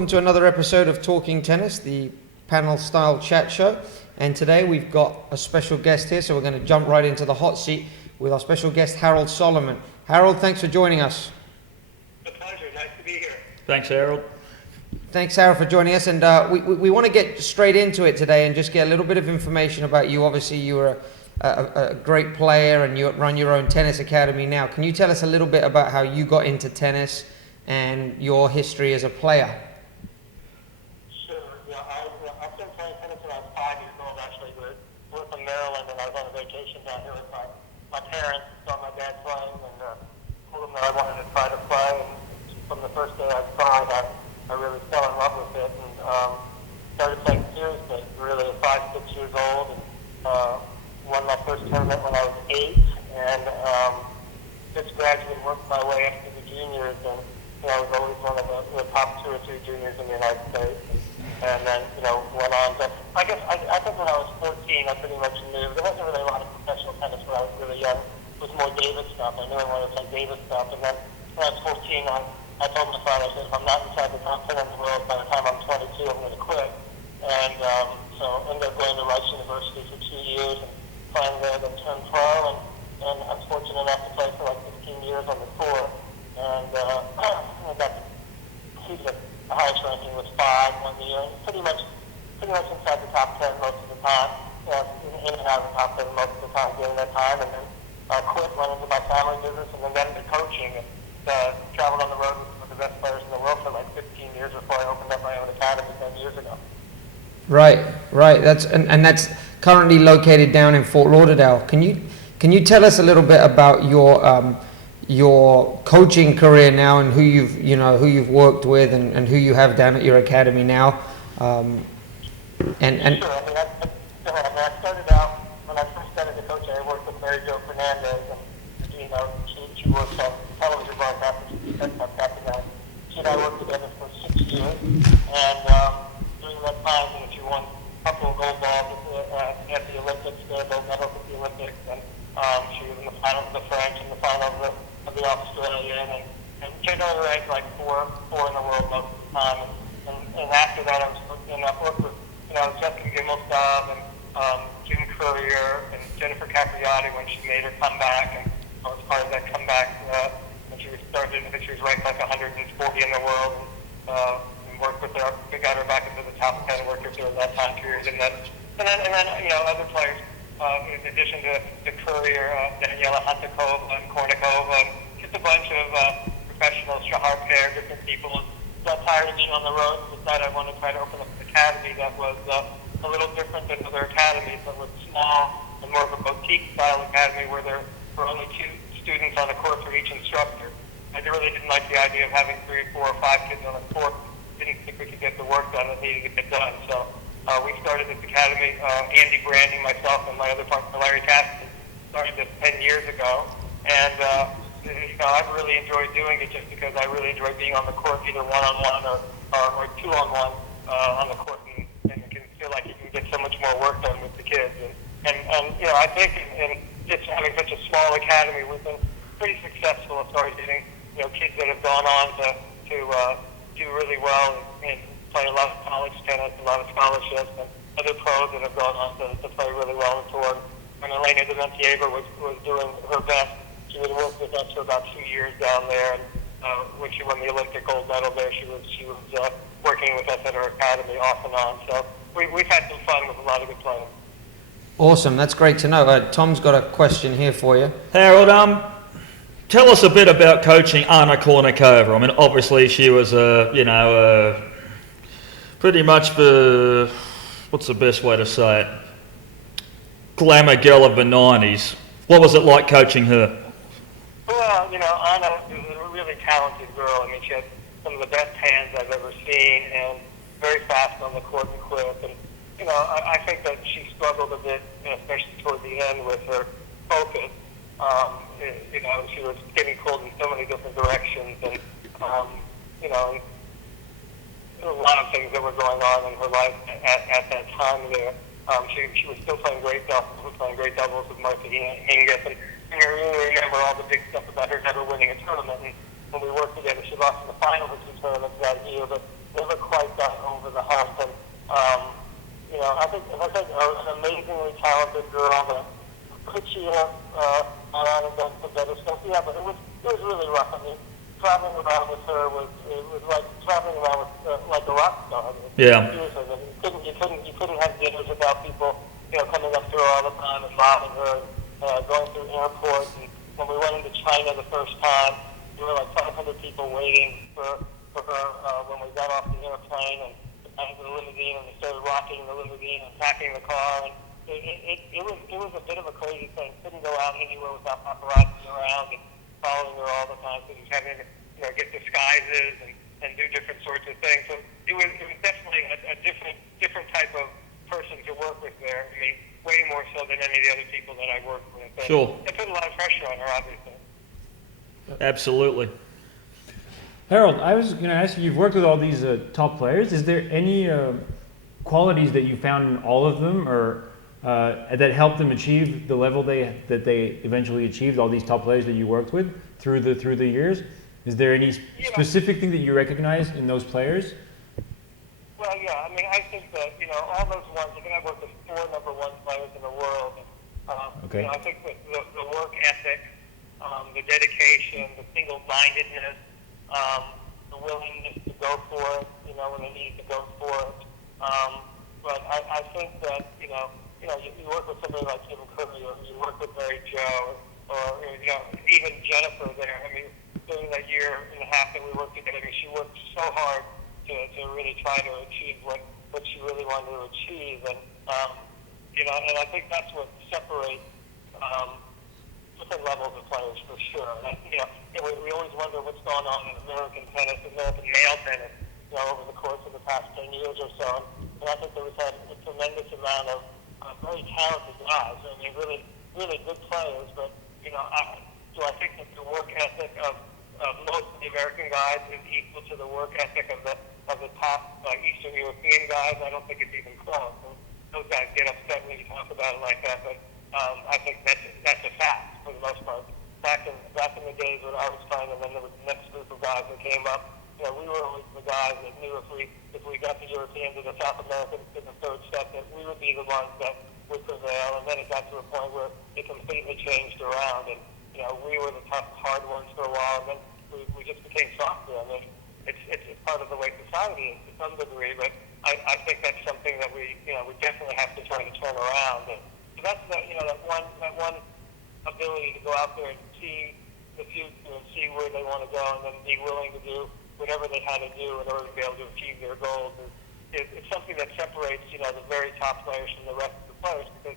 welcome to another episode of Talking Tennis, the panel style chat show. And today we've got a special guest here, so we're going to jump right into the hot seat with our special guest, Harold Solomon. Harold, thanks for joining us. A pleasure. Nice to be here. Thanks, Harold. Thanks, Harold, for joining us. And we want to get straight into it today and just get a little bit of information about you. Obviously, you were a great player and you run your own tennis academy now. Can you tell us a little bit about how you got into tennis and your history as a player? Sure. Yeah, I've been playing tennis when I was 5 years old, actually. We were from Maryland, and I was on a vacation down here with my parents. Saw my dad playing and told him that I wanted to try to play. And from the first day I tried, I really fell in love with it and started playing seriously, really at 5, 6 years old. And won my first tournament when I was 8, and just gradually worked my way up to the juniors. And I was always one of the top 2 or 3 juniors in the United States. And then, went on to, I think when I was 14, I pretty much knew. There wasn't really a lot of professional tennis when I was really young. It was more Davis stuff. I knew I wanted to play Davis stuff. And then when I was 14, I told my father, I said, if I'm not inside the top 10 in the world by the time I'm 22, I'm going to quit. And so I ended up going to Rice University for 2 years and playing there, then turned pro. And I was fortunate enough to play for like 15 years on the tour. And I got to the highest ranking was 5 1 year. And pretty much inside the top 10 most of the time. In and out of the top 10 most of the time during that time. And then I quit, went into my family business, and then got into coaching. And traveled on the road with the best players in the world for like 15 years before I opened up my own academy 10 years ago. Right. That's that's currently located down in Fort Lauderdale. Can you tell us a little bit about your coaching career now and who you've worked with and who you have down at your academy now? Sure. I started out when I first started to coach. I worked with Mary Jo Fernandez, and she works on television broadcasting. She and I worked together for 6 years, and during that time, she won a couple of gold balls at the Olympics, gold medals at the Olympics, and she was in the finals of the French and the finals of the Australian, and generally ranked like four in the world most of the time. And after that, I worked with Jessica Gimelstob and Jim Courier and Jennifer Capriati when she made her comeback, and I was part of that comeback when she started. I think she was ranked like 140 in the world. And worked with her, we got her back into the top 10, worked with her in that time period, and then other players. In addition to Courier, Daniela Hantakova and Kournikova, and just a bunch of professionals, Shahar Pear, different people. Got tired of being on the road and decided I wanted to try to open up an academy that was a little different than other academies, that was small and more of a boutique style academy where there were only 2 students on a court for each instructor. I really didn't like the idea of having 3, 4, or 5 kids on a court. Didn't think we could get the work done that needed to get done. So we started this academy, Andy Brandy, myself, and my other partner, Larry Cassidy, started this 10 years ago. And I've really enjoyed doing it just because I really enjoy being on the court, either one-on-one or 2-on-1 on the court, and you can feel like you can get so much more work done with the kids. And I think in just having such a small academy, we've been pretty successful as far as getting kids that have gone on to do really well and play a lot of college tennis, a lot of scholarships, and other pros that have gone on to play really well on tour. When Elena Dementieva was doing her best, she had worked with us for about 2 years down there, and when she won the Olympic gold medal there, she was working with us at her academy off and on. So we've had some fun with a lot of good players. Awesome, that's great to know. Tom's got a question here for you. Harold, tell us a bit about coaching Anna Kournikova. I mean, obviously she was pretty much what's the best way to say it? Glamour girl of the 90s. What was it like coaching her? Well, Anna is a really talented girl. I mean, she had some of the best hands I've ever seen, and very fast on the court and quick. And I think that she struggled a bit, especially toward the end, with her focus. She was getting pulled in so many different directions, and a lot of things that were going on in her life at that time there. She was still playing great doubles with Martha Hingis, and I really remember all the big stuff about her never winning a tournament. And when we worked together, she lost in the final of 2 tournaments that year, but never quite got over the hump. And I think an amazingly talented girl that could she have gone on and done some better stuff? Yeah, but it was really rough. I mean, traveling around with her was like traveling around with like a rock star. I mean, Yeah. seriously, I mean, you couldn't have dinners without people coming up to her all the time and mobbing her, going through airports. And when we went into China the first time, there were like 500 people waiting for her when we got off the airplane and into the limousine, and they started rocking the limousine and packing the car. And it was a bit of a crazy thing. Couldn't go out anywhere without paparazzi around and following her all the time. So just having to get disguises and do different sorts of things. So it was definitely a different type of person to work with there. I mean, way more so than any of the other people that I worked with. And Sure. it put a lot of pressure on her, obviously. Absolutely. Harold, I was going to ask you, you've worked with all these top players. Is there any qualities that you found in all of them or that helped them achieve the level that they eventually achieved, all these top players that you worked with through the years? Is there any specific thing that you recognize in those players? Well, yeah. I mean, I think that, all those ones, I think I worked with 4 number 1 players in the world. Okay. I think that the work ethic, the dedication, the single-mindedness, the willingness to go for it, when they need to go for it. But I think that, you work with somebody like Kim Curry, or you work with Mary Jo, or even Jennifer there. I mean, during that year and a half that we worked together, I mean, she worked so hard to really try to achieve what she really wanted to achieve. And, and I think that's what separates different levels of players for sure. And, we always wonder what's going on in American tennis, American male tennis, over the course of the past 10 years or so. And I think there was a tremendous amount of very talented guys. I mean, really, really good players. But, I think that the work ethic of most of the American guys is equal to the work ethic of the top Eastern European guys. I don't think it's even close. And those guys get upset when you talk about it like that, but I think that's a fact for the most part. Back in the days when I was playing, and then there was the next group of guys that came up. We were always the guys that knew if we got the Europeans or the South Americans to the third step, that we would be the ones that would prevail. And then it got to a point where it completely changed around, and we were the tough, hard ones for a while, and then we just became softer. I mean, it's part of the way society is to some degree, but I think that's something that we definitely have to try to turn around. And so that's that one ability to go out there and see the future and see where they want to go, and then be willing to do whatever they had to do in order to be able to achieve their goals. It's something that separates the very top players from the rest of the players, because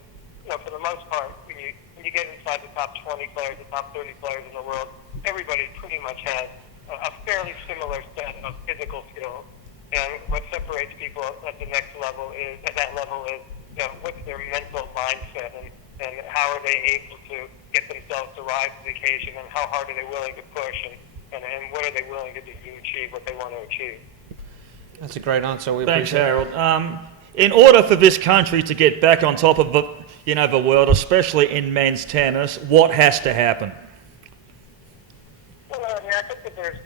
for the most part, when you get inside the top 20 players, the top 30 players in the world, everybody pretty much has a fairly similar set of physical skills. And what separates people at the next level is what's their mental mindset, and how are they able to get themselves to rise to the occasion, and how hard are they willing to push, and what are they willing to do to achieve what they want to achieve. That's a great answer. We Thanks, appreciate it. Harold. In order for this country to get back on top of the world, especially in men's tennis, what has to happen? Well, I mean, I think that there's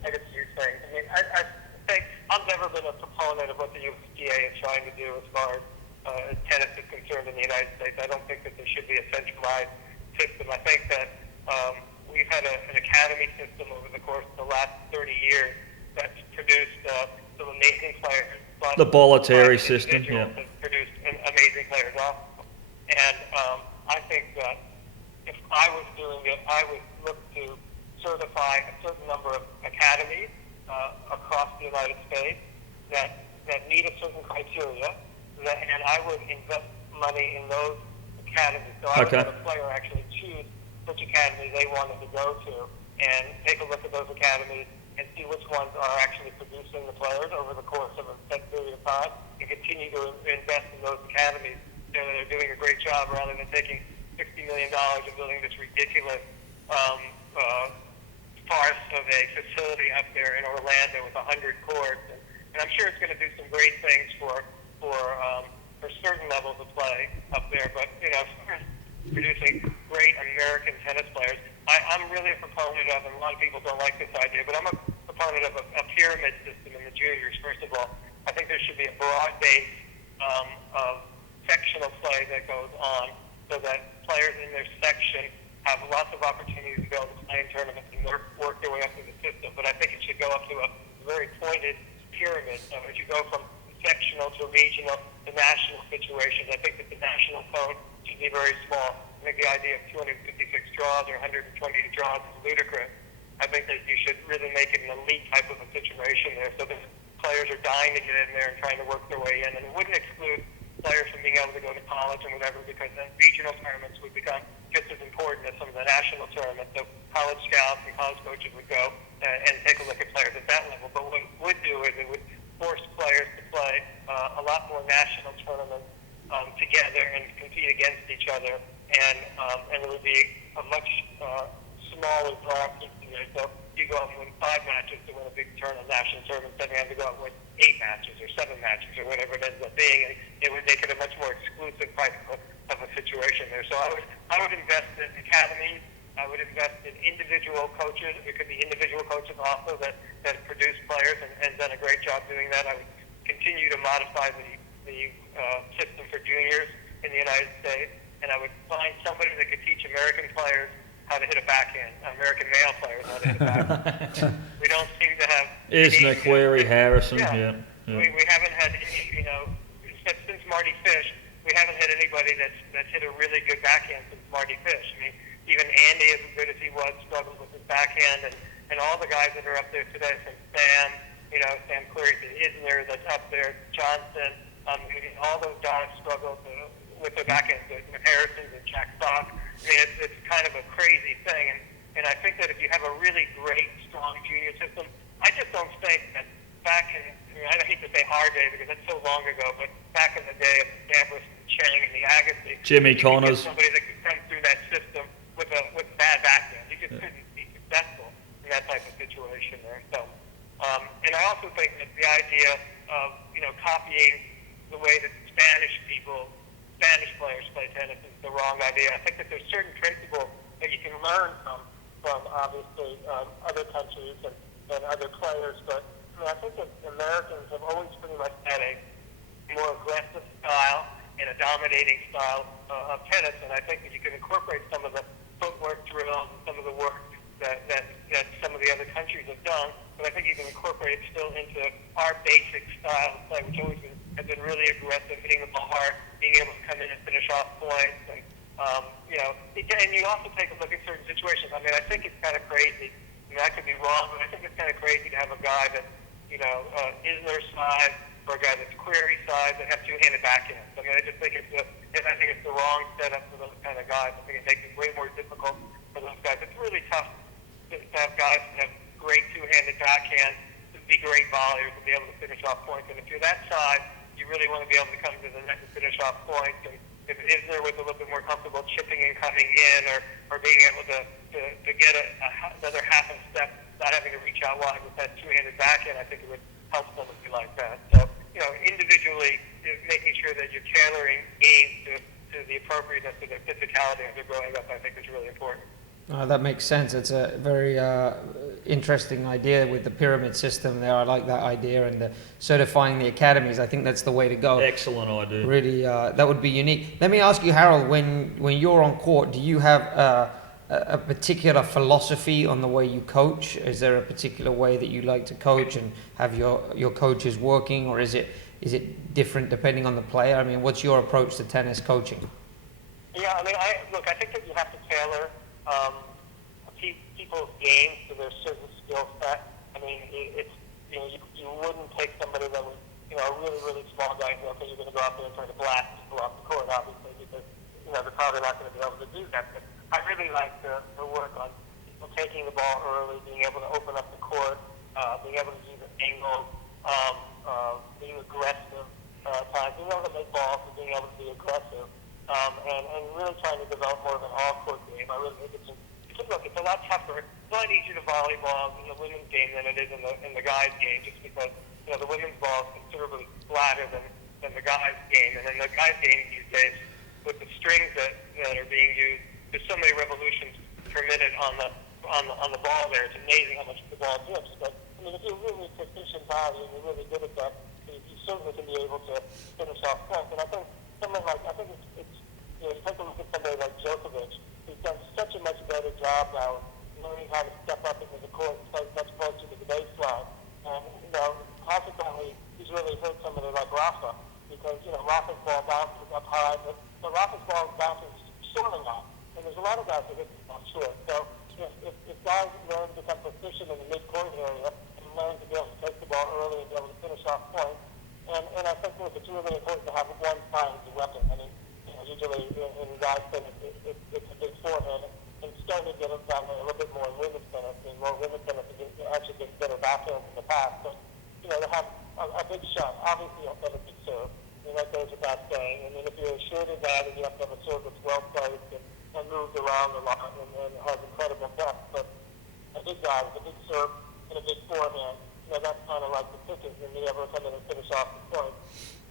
quite a few things. I mean, I think I've never been a proponent of what the USTA is trying to do as far as tennis is concerned in the United States. I don't think that there should be a centralized system. I think that we've had an academy system over the course of the last 30 years that's produced some amazing players. But The Bolletary system, yeah. Has produced amazing players also. And I think that if I was doing it, I would look to certify a certain number of academies across the United States that meet a certain criteria, and I would invest money in those academies. So I would let a player actually choose which academy they wanted to go to, and take a look at those academies and see which ones are actually producing the players over the course of a set period of time, and continue to invest in those academies. They're doing a great job, rather than taking $60 million and building this ridiculous farce of a facility up there in Orlando with 100 courts. And I'm sure it's going to do some great things for certain levels of play up there. But producing great American tennis players, I'm really a proponent of, and a lot of people don't like this idea, but I'm a proponent of a pyramid system in the juniors. First of all, I think there should be a broad base of sectional play that goes on, so that players in their section have lots of opportunities to go to play in tournaments and work their way up through the system. But I think it should go up to a very pointed pyramid. So as you go from sectional to regional to national situations, I think that the national code should be very small. I think the idea of 256 draws or 120 draws is ludicrous. I think that you should really make it an elite type of a situation there, so that players are dying to get in there and trying to work their way in. And it wouldn't exclude players from being able to go to college and whatever, because then regional tournaments would become just as important as some of the national tournaments. So college scouts and college coaches would go and take a look at players at that level. But what it would do is it would force players to play a lot more national tournaments together and compete against each other, and it would be a much smaller draw system there. So you go out and win 5 matches to win a big national tournament, then you have to go out and win 8 matches or 7 matches or whatever it ends up being, and it would make it a much more exclusive type of a situation there. So I would invest in academies. I would invest in individual coaches. It could be individual coaches also that produce players and done a great job doing that. I would continue to modify the system for juniors in the United States, and I would find somebody that could teach American players how to hit a backhand, American male players how to hit a backhand. We don't seem to have... Isner, Query, Harrison, yeah. We haven't had any, since Marty Fish, we haven't had anybody that's hit a really good backhand since Marty Fish. I mean, even Andy, as good as he was, struggled with his backhand, and all the guys that are up there today, from Sam, Sam Query to Isner that's up there, Johnson, all those guys struggled with their backhand, with Harrison and Jack Stock. I mean, it's kind of a crazy thing, and I think that if you have a really great, strong junior system, I just don't think that back in, I hate to say hard day because that's so long ago, but back in the day of Gambris and Chang and the Agassi, Jimmy Connors, somebody that could come through that system with bad backhand, you just couldn't be successful in that type of situation there. So, and I also think that the idea of copying the way that Spanish players play tennis is the wrong idea. I think that there's certain principles that you can learn from obviously other countries and other players, but I think that Americans have always pretty much had a more aggressive style and a dominating style of tennis, and I think that you can incorporate some of the footwork drills and some of the work that some of the other countries have done, but I think you can incorporate it still into our basic style of play, which always has been really aggressive, hitting the ball hard, being able to come in and finish off points, and and you also take a look at certain situations. I mean, I think it's kind of crazy. I mean, I could be wrong, but I think it's kind of crazy to have a guy that Isner's size or a guy that's Query size that have two-handed backhands. I mean, I just think it's the wrong setup for those kind of guys. I think it makes it way more difficult for those guys. It's really tough to have guys that have great two-handed backhands, to be great volleyers, and be able to finish off points. And if you're that size, you really want to be able to come to the net and finish off points. And if Isner was a little bit more comfortable chipping and coming in, or being able to get another half a step, not having to reach out wide with that two-handed backhand, I think it would help somebody like that. So, individually, making sure that you're tailoring games to the appropriateness of their physicality as they're growing up, I think is really important. That makes sense. It's a very interesting idea with the pyramid system there. I like that idea, and the certifying the academies. I think that's the way to go. excellent idea. Really, that would be unique. Let me ask you, Harold, when you're on court, do you have a particular philosophy on the way you coach? Is there a particular way that you like to coach and have your coaches working, or is it different depending on the player? I mean, what's your approach to tennis coaching? Yeah, I mean, I think that you have to tailor people's games to their certain skill set. I mean, you wouldn't take somebody that was a really, really small guy and say, okay, you're going to go out there and try to blast people off the court, obviously, because they're probably not going to be able to do that. But I really like to work on taking the ball early, being able to open up the court, being able to use an angle, being aggressive times, being able to make balls and being able to be aggressive, and really trying to develop more of an all-court game. I really think it's a lot tougher. It's a lot easier to volleyball in the women's game than it is in the guys' game, just because the women's ball is considerably flatter than the guys' game, and in the guys' game these days, with the strings that are being used, there's so many revolutions per minute on the ball there. It's amazing how much the ball dips. But mean, if you're really proficient body and you're really good at that, you certainly can be able to finish off points. And I think someone like, I think it's you take a look at somebody like Djokovic, who's done such a much better job now learning how to step up into the court and play much closer to the baseline. And, consequently, he's really hurt somebody like Rafa, because, Rafa's ball bounces up high, but Rafa's ball bounces short a lot. And there's a lot of guys that hit the ball short. So if guys learn to become proficient in the mid-court area and learn to be able to take the ball early and be able to finish off points, and I think it's really important to have one time as a weapon. I mean, usually in guys tennis, it's a big forehand, and starting to get it down a little bit more in women's tennis. I mean, more women's tennis actually gets better backhands in the past. But, to have a big shot, obviously you have to have a big serve. That goes without saying. And then if you're assured of that, and you have to have a serve that's well placed and moves around a lot and has incredible depth. But a big guy with a big serve and a big forehand, that's kind of like the ticket when you ever come in and finish off the point.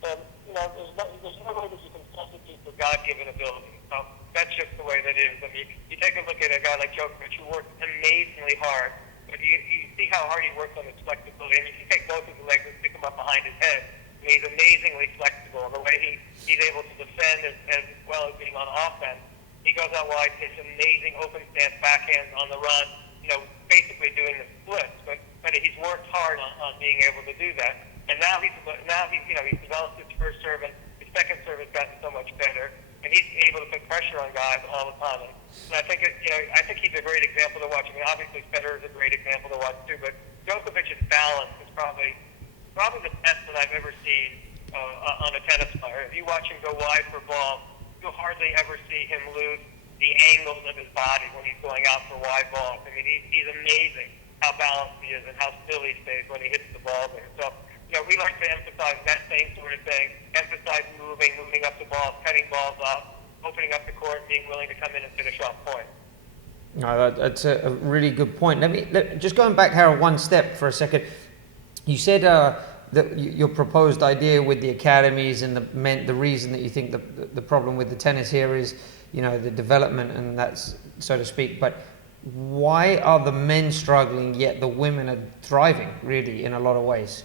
And, there's no way that you can substitute for God-given ability. So that's just the way that is. I mean, you take a look at a guy like Djokovic who works amazingly hard, but you see how hard he works on his flexibility. And if you take both his legs and stick them up behind his head, he's amazingly flexible. And the way he's able to defend as well as being on offense, he goes out wide, hits amazing open stance backhands on the run, basically doing the splits. But he's worked hard on being able to do that. And now he's developed his first serve, and his second serve has gotten so much better, and he's able to put pressure on guys all the time. And I think he's a great example to watch. I mean, obviously Federer is a great example to watch too, but Djokovic's balance is probably the best that I've ever seen on a tennis player. If you watch him go wide for balls, you'll hardly ever see him lose the angles of his body when he's going out for wide balls. I mean, he's amazing how balanced he is and how still he stays when he hits the ball there. So, we like to emphasize that same sort of thing, emphasize moving up the ball, cutting balls off, opening up the court, and being willing to come in and finish off points. No, that's a really good point. Just going back, Harold, one step for a second. You said that your proposed idea with the academies and the reason that you think the problem with the tennis here is, the development, and that's so to speak. But why are the men struggling yet the women are thriving, really, in a lot of ways?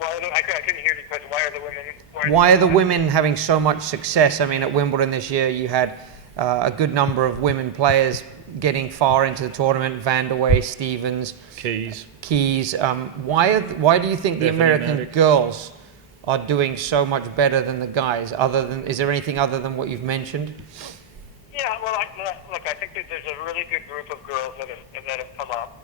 Well, I couldn't hear the question. Why are the women? Why are the women having so much success? I mean, at Wimbledon this year, you had a good number of women players getting far into the tournament. Van der Waal, Stevens, Keys. Why do you think the American Maddox. girls are doing so much better than the guys? Is there anything other than what you've mentioned? Yeah, well, I think that there's a really good group of girls that have come up.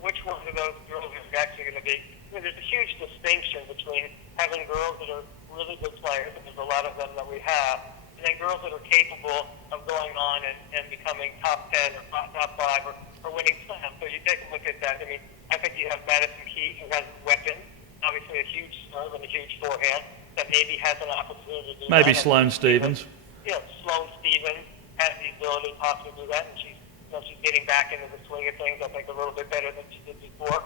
Which ones of those girls is actually going to be? There's a huge distinction between having girls that are really good players, and there's a lot of them that we have, and then girls that are capable of going on and becoming top 10 or top 5 or winning slams. So you take a look at that. I mean, I think you have Madison Keys, who has weapons, obviously a huge serve and a huge forehand, that maybe has an opportunity to do Maybe that. Sloane Stephens. Sloane Stephens has the ability to possibly do that, and she's getting back into the swing of things, I think, a little bit better than she did before.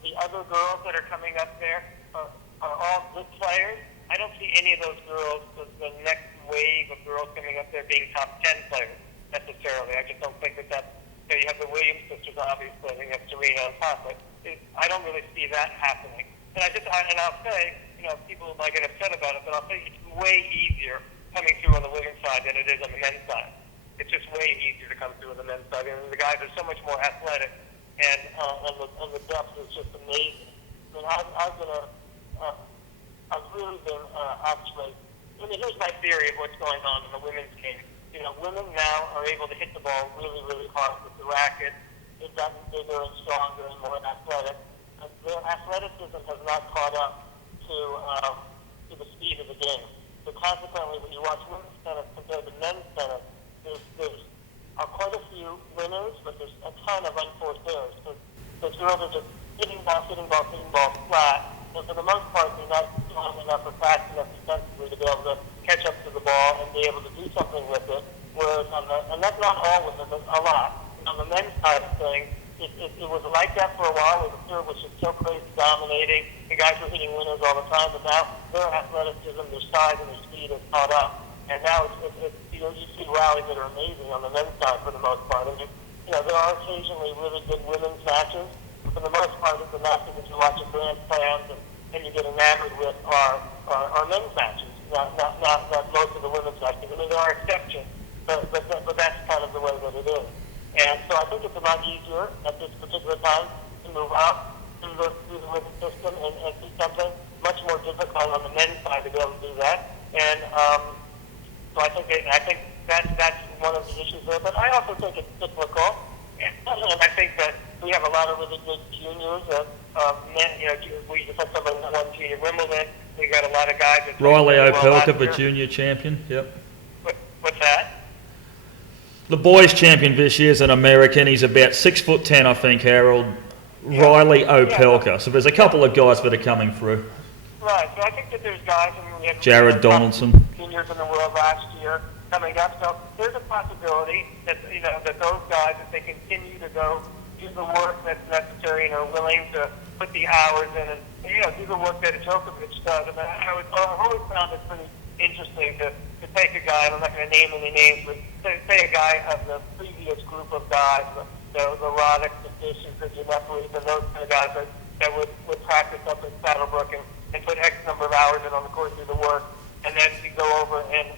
The other girls that are coming up there are all good players. I don't see any of those girls, the next wave of girls coming up there, being top 10 players necessarily. I just don't think that you have the Williams sisters, obviously, and you have Serena on top, but I don't really see that happening. And I'll say, people might get upset about it, but I'll say it's way easier coming through on the women's side than it is on the men's side. It's just way easier to come through on the men's side. I mean, the guys are so much more athletic, and the depth is just amazing. I mean, I've really been actually. I mean, here's my theory of what's going on in the women's game. Women now are able to hit the ball really, really hard with the racket. They've gotten bigger and stronger and more athletic. And their athleticism has not caught up to the speed of the game. So consequently, when you watch women's tennis compared to men's tennis, there's quite a few winners, but there's a ton of unforced errors. So girls are just hitting ball flat, and for the most part, they're not strong enough or fast enough defensively to be able to catch up to the ball and be able to do something with it. Whereas and that's not all women, but a lot. On the men's side of things, it was like that for a while, where the serve was just so crazy dominating. The guys were hitting winners all the time, but now their athleticism, their size, and their speed has caught up. And now you see rallies that are amazing on the men's side for the most part. And there are occasionally really good women's matches. But for the most part, the matches that you watch at Grand Slams and you get enamored with are men's matches, not most of the women's matches. I mean, there are exceptions, but that's kind of the way that it is. And so I think it's a lot easier at this particular time to move up through the women's system and see something much more difficult on the men's side to be able to do that. And so I think that's one of the issues there. But I also think it's cyclical. And I think that we have a lot of really good juniors. Men, we just had somebody who won junior Wimbledon. We got a lot of guys that Riley Opelka, the junior champion. Yep. What's that? The boys champion this year is an American. He's about 6'10", I think, Harold. Yeah. Riley Opelka. Yeah. So there's a couple of guys that are coming through. Right. So I think that there's guys, and we had Jared Donaldson, juniors in the world last year coming up. So there's a possibility that that those guys, if they continue to go do the work that's necessary and are willing to put the hours in and do the work that Djokovic does. And I've always found it pretty interesting to take a guy, and I'm not going to name any names, but say a guy of the previous group of guys, the Roddick, the Fishers, the Ginepoli, and those kind of guys that would practice up in Saddlebrook and put X number of hours in on the court, do the work, and then you go over and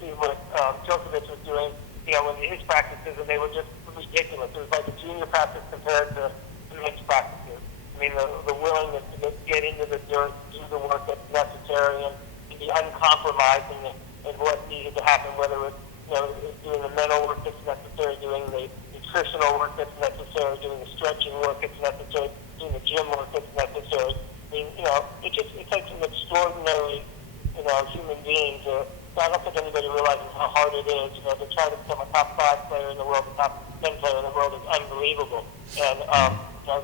see what Djokovic was doing, in his practices, and they were just ridiculous. It was like a junior practice compared to men's practices. I mean, the willingness to get into the dirt, do the work that's necessary, and to be uncompromising in what needed to happen, whether it was doing the mental work that's necessary, doing the nutritional work that's necessary, doing the stretching work that's necessary, doing the gym work that's necessary. I mean, it takes an extraordinary, human being to. I don't think anybody realizes how hard it is. To try to become a top 5 player in the world, a top 10 player in the world is unbelievable. And so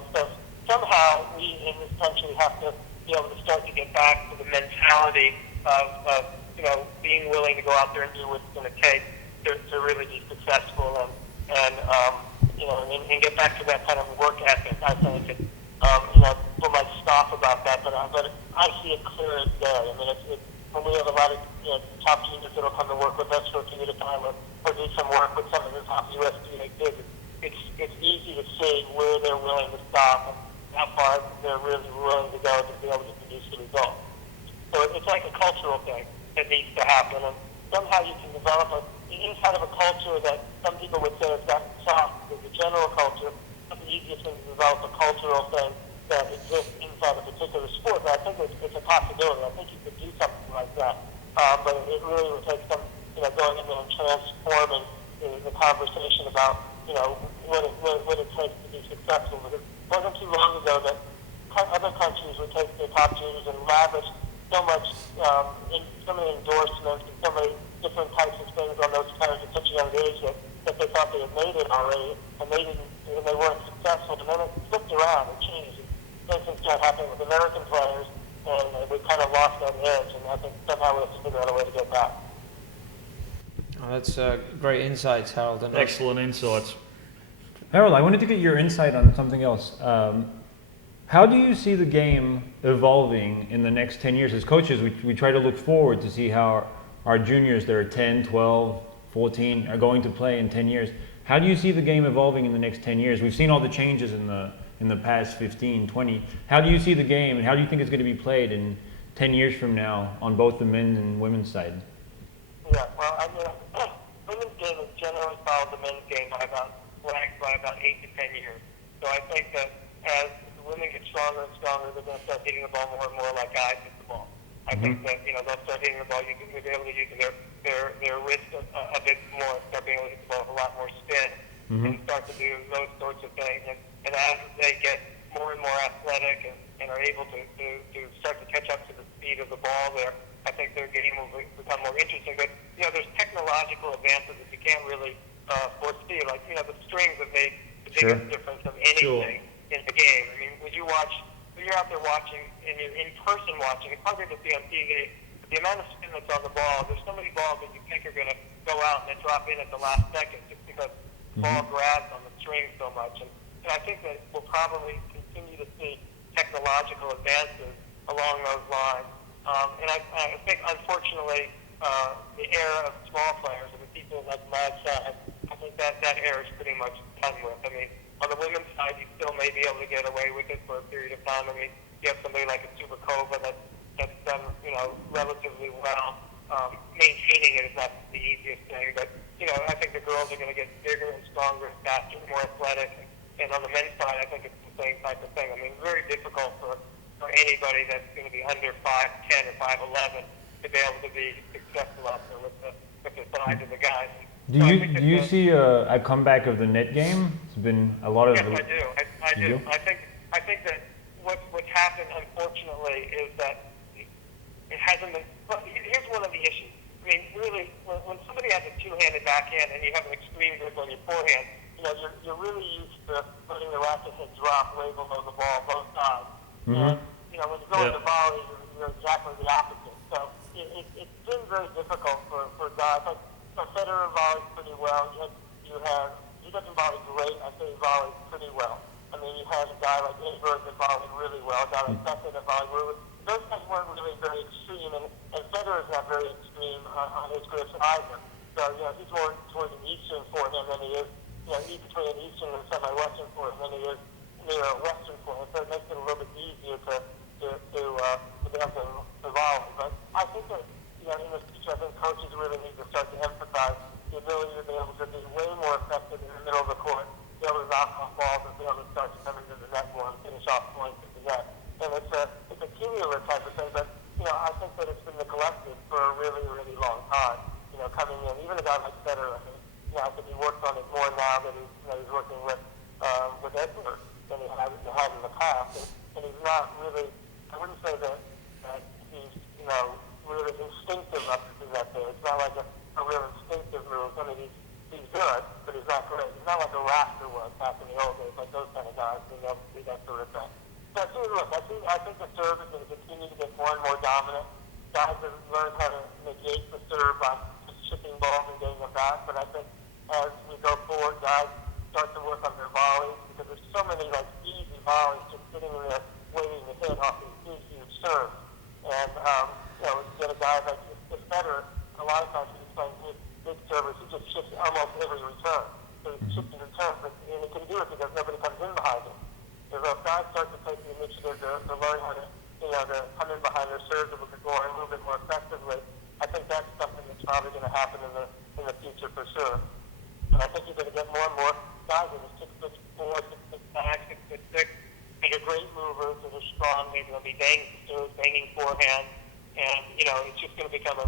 somehow we in this country have to be able to start to get back to the mentality of being willing to go out there and do what it's going to take to really be successful and get back to that kind of work ethic. I think people might scoff about that, but I see it clear as day. I mean, when we have a lot of top juniors that will come and work with us for a period of time or do some work with some of the top USGA kids, it's easy to see where they're willing to stop and how far they're really willing to go to be able to produce the result. So it's like a cultural thing that needs to happen, and somehow you can develop inside of a culture that some people would say has gotten soft, the general culture. The easiest thing to develop a cultural thing that exists inside a particular sport. But I think it's a possibility. I think you could do something like that. But it really would take some, going in there and transforming the conversation about, what it takes to be successful. Because it wasn't too long ago that other countries would take their top juniors and lavish so many endorsements and so many different types of things on those players at such a young age that they thought they had made it already, and they weren't successful. And then it flipped around and changed. Same thing started happening with American players, and we kind of lost that edge. And I think somehow we have to figure out a way to get back. Oh, that's great insights, Harold. And excellent insights. Harold, I wanted to get your insight on something else. How do you see the game evolving in the next 10 years? As coaches, we try to look forward to see how our juniors that are 10, 12, 14 are going to play in 10 years. How do you see the game evolving in the next 10 years? We've seen all the changes in the past 15, 20. How do you see the game, and how do you think it's going to be played in 10 years from now on both the men's and women's side? Yeah, well, women's game has generally followed the men's game by about 8 to 10 years. So I think that as the women get stronger and stronger, they're going to start hitting the ball more and more like guys hit the ball. I think that they'll start hitting the ball. You'll be able to use their wrist a bit more, start being able to hit the ball with a lot more spin, and start to do those sorts of things. And as they get more and more athletic and are able to start to catch up to the speed of the ball there, I think their game will become more interesting. But there's technological advances that you can't really foresee. Like the strings have made the biggest difference of anything in the game. I mean, when you're out there watching and you're in person watching, it's harder to see on TV. The amount of spin that's on the ball, there's so many balls that you think are going to go out and then drop in at the last second just because the ball grabs on the string so much. And I think that we'll probably continue to see technological advances along those lines. And I think, unfortunately, the era of small players, and the people like Marc Slama, have think that era is pretty much done with. I mean, on the women's side, you still may be able to get away with it for a period of time. I mean, you have somebody like a Kournikova that's done, relatively well. Maintaining it is not the easiest thing, but, I think the girls are going to get bigger and stronger and faster and more athletic. And on the men's side, I think it's the same type of thing. I mean, very difficult for anybody that's going to be under 5'10" or 5'11" to be able to be successful out there with the size of the guys. Do you see a comeback of the net game? It's been a lot of. Yes, I do. I do. I think that what's happened, unfortunately, is that it hasn't been. Well, here's one of the issues. I mean, really, when somebody has a two-handed backhand and you have an extreme grip on your forehand, you're really used to letting the racket head drop way below the ball, both sides. Mm-hmm. And when you go into volley, you're exactly the opposite. So it's been very difficult for guys. Like, Federer volleys pretty well. He doesn't volley great. I say he volleys pretty well. I mean, you had a guy like Gellard that volleyed really well. A guy like Becker that volleyed really well. Those guys weren't really very extreme, and Federer's not very extreme on his grips either. So, he's more toward an Eastern forehand than he is, between an Eastern and semi-Western forehand than he is near a Western forehand. So it makes it a little bit easier to be able to volley. But I think that, in the future, I think coaches really need to start to emphasize the ability to be able to be way more effective in the middle of the court, be able to knock off balls and be able to start to come into the net more and finish off points into the net. And it's a cumulative type of thing, but, I think that it's been neglected for a really, really long time, coming in. Even a guy like Federer, I mean, I think he works on it more now that he's working with Edward than he had in the past. And he's not really, I wouldn't say that he's, really instinctive enough to do that there. It's not like a real instinctive move. I mean, he's good, but he's not great. He's not like a Raptor was back in the old days, like those kind of guys, being able to do that sort of thing. So I think the serve is going to continue to get more and more dominant. Guys have learned how to negate the serve by just chipping balls and getting them back. But I think as we go forward, guys start to work on their volleys because there's so many easy volleys just sitting in there waiting to hit off these huge serves. And you get a guy like this Federer. A lot of times he's playing big servers. He just chips almost every return. So he's chipping returns, and he can do it because nobody comes in behind him. So if guys start to take the initiative to learn how to, to come in behind their serves a little bit more effectively, I think that's something that's probably going to happen in the future for sure. And I think you're going to get more and more guys that are 6'4", 6'5", 6'6", that are great movers, that are strong, maybe they'll be banging forehand, and, it's just going to become a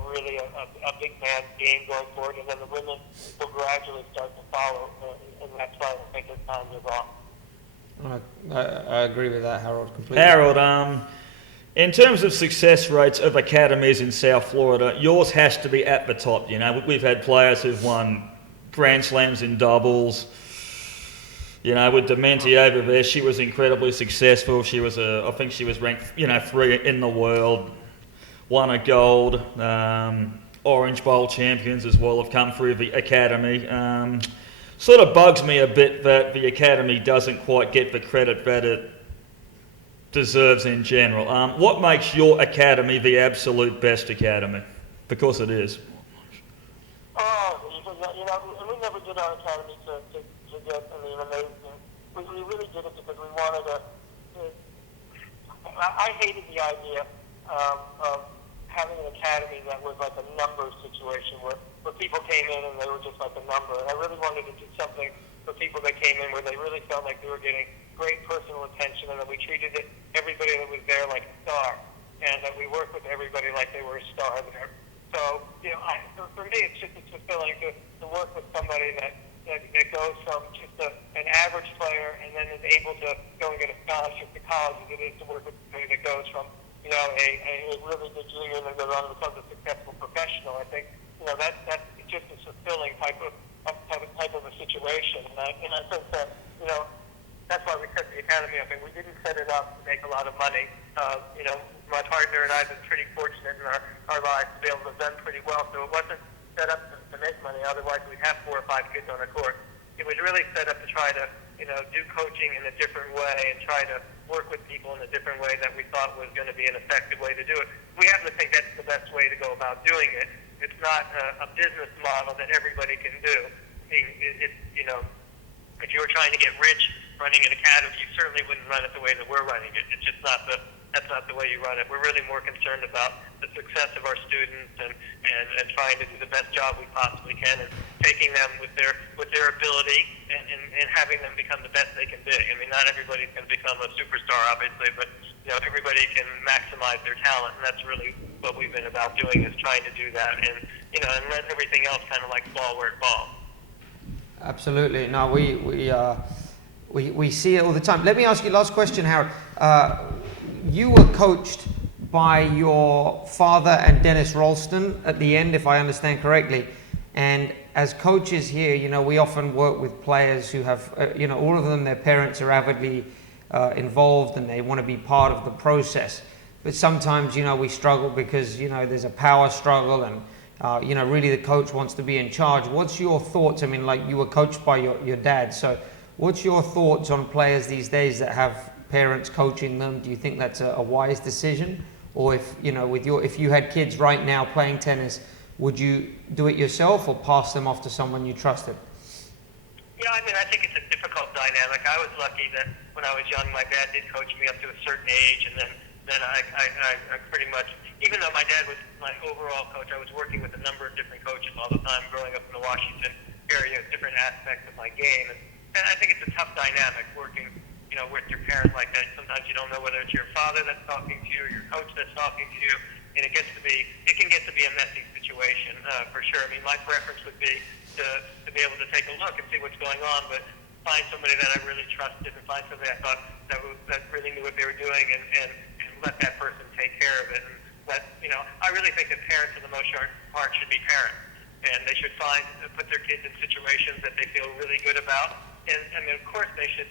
big man's game going forward, and then the women will gradually start to follow, and that's why I think it's time to evolve. I agree with that, Harold, completely. Harold, in terms of success rates of academies in South Florida, yours has to be at the top. We've had players who've won Grand Slams in doubles. With Dementi over there, she was incredibly successful. She was I think she was ranked, 3 in the world. Won a gold. Orange Bowl champions as well have come through the academy. Sort of bugs me a bit that the academy doesn't quite get the credit that it deserves in general. What makes your academy the absolute best academy? Because it is. We never did our academy to get amazing. We really did it because we wanted to. I hated the idea of having an academy that was like a numbers situation where people came in and they were just like a number. And I really wanted to do something for people that came in where they really felt like they were getting great personal attention and that we treated everybody that was there like a star and that we worked with everybody like they were a star there. So, for me, it's fulfilling to work with somebody that goes from just an average player and then is able to go and get a scholarship to college as it is to work with somebody that goes from a really good junior and then goes on to become a successful professional. I think that's just a fulfilling type of a situation, and I think that that's why we set the academy up. And we didn't set it up to make a lot of money. My partner and I have been pretty fortunate in our lives to be able to have done pretty well. So it wasn't set up to make money. Otherwise, we'd have 4 or 5 kids on the court. It was really set up to try to do coaching in a different way and try to work with people in a different way that we thought was going to be an effective way to do it. We happen to think that's the best way to go about doing it. It's not a business model that everybody can do. if you were trying to get rich running an academy, you certainly wouldn't run it the way that we're running it. It's just that's not the way you run it. We're really more concerned about the success of our students and trying to do the best job we possibly can and taking them with their ability and having them become the best they can be. I mean, not everybody can become a superstar, obviously, but everybody can maximize their talent, and that's really what we've been about doing, is trying to do that and let everything else kind of like fall where it falls. Absolutely. No, we see it all the time. Let me ask you last question, Harold. You were coached by your father and Dennis Ralston at the end, if I understand correctly. And as coaches here, we often work with players who have, all of them, their parents are avidly involved and they want to be part of the process. But sometimes, we struggle because, there's a power struggle and, really the coach wants to be in charge. What's your thoughts? I mean, like, you were coached by your dad. So what's your thoughts on players these days that have parents coaching them? Do you think that's a wise decision? Or if you had kids right now playing tennis, would you do it yourself or pass them off to someone you trusted? Yeah, I mean, I think it's a difficult dynamic. I was lucky that when I was young, my dad did coach me up to a certain age, and then I pretty much, even though my dad was my overall coach, I was working with a number of different coaches all the time growing up in the Washington area, different aspects of my game. And I think it's a tough dynamic working, with your parents like that. Sometimes you don't know whether it's your father that's talking to you or your coach that's talking to you, and it can get to be a messy situation, for sure. I mean, my preference would be to be able to take a look and see what's going on, but find somebody that I really trusted and find somebody I thought that really knew what they were doing and let that person take care of it. And I really think that parents, for the most part, should be parents, and they should put their kids in situations that they feel really good about, and of course they should,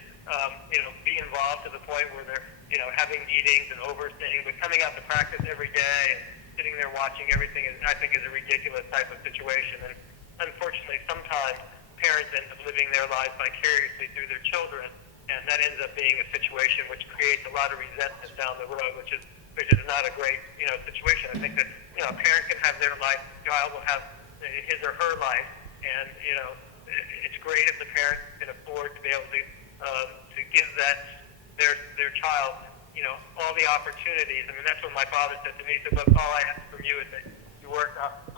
be involved to the point where they're, having meetings and overseeing, but coming out to practice every day and sitting there watching everything I think is a ridiculous type of situation. And unfortunately, sometimes parents end up living their lives vicariously through their children, and that ends up being a situation which creates a lot of resentment down the road, which is not a great, situation. I think that, a parent can have their life, the child will have his or her life, and, it's great if the parent can afford to be able to give their child, all the opportunities. I mean, that's what my father said to me. He said, look, all I ask from you is that you work 110%.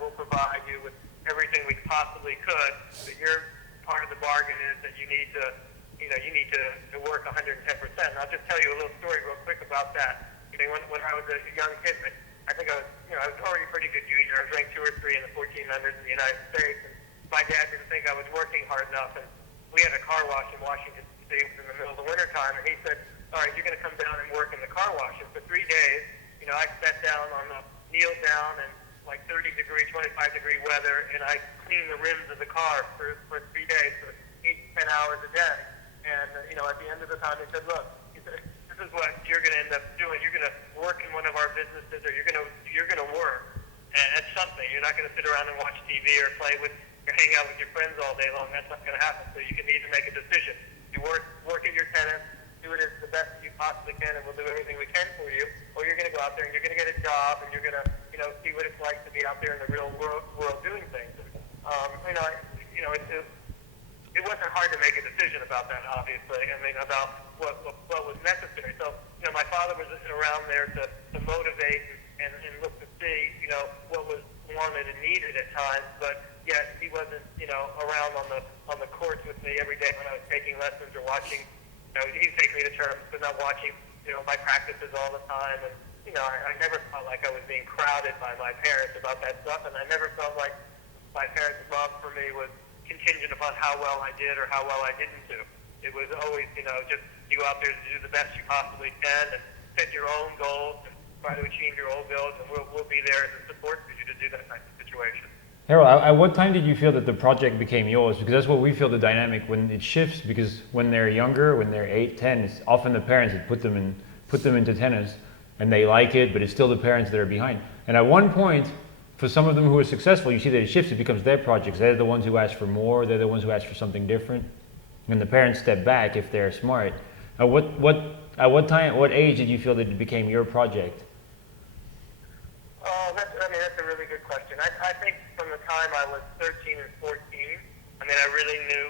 We'll provide you with everything we possibly could, but your part of the bargain is that you need to work 110%. And I'll just tell you a little story real quick about that. When I was a young kid, I think I was already a pretty good junior. I was ranked 2 or 3 in the 1400s in the United States. And my dad didn't think I was working hard enough, and we had a car wash in Washington State in the middle of the winter time, and he said, all right, you're going to come down and work in the car wash. And for 3 days, I sat down on the kneel down and like 30-degree, 25-degree weather, and I cleaned the rims of the car for 3 days, for 8 to 10 hours a day. And, at the end of the time, he said, look, this is what you're going to end up doing. You're going to work in one of our businesses, or you're going to work at something. You're not going to sit around and watch TV or hang out with your friends all day long. That's not going to happen. So you need to make a decision. You work at your tennis, do it as the best you possibly can, and we'll do everything we can for you. Or you're going to go out there and you're going to get a job, and you're going to, see what it's like to be out there in the real world doing things. It wasn't hard to make a decision about that, obviously. I mean, about what was necessary. So, my father was around there to motivate and look to see, what was wanted and needed at times, but yet he wasn't, around on the courts with me every day when I was taking lessons or watching. He'd take me to terms, but not watching, my practices all the time. And, I never felt like I was being crowded by my parents about that stuff, and I never felt like my parents' love for me was contingent upon how well I did or how well I didn't do. It was always, just you go out there to do the best you possibly can and set your own goals and try to achieve your own goals, and we'll be there as a support for you to do that type of situation. Harold, at what time did you feel that the project became yours? Because that's what we feel the dynamic when it shifts. Because when they're younger, when they're 8, 10, it's often the parents that put them into tennis, and they like it, but it's still the parents that are behind. And at one point, for some of them who are successful, you see that it shifts. It becomes their projects. They're the ones who ask for more. They're the ones who ask for something different. And the parents step back if they're smart. At what age did you feel that it became your project? That's a really good question. I think from the time I was 13 and 14. I mean, I really knew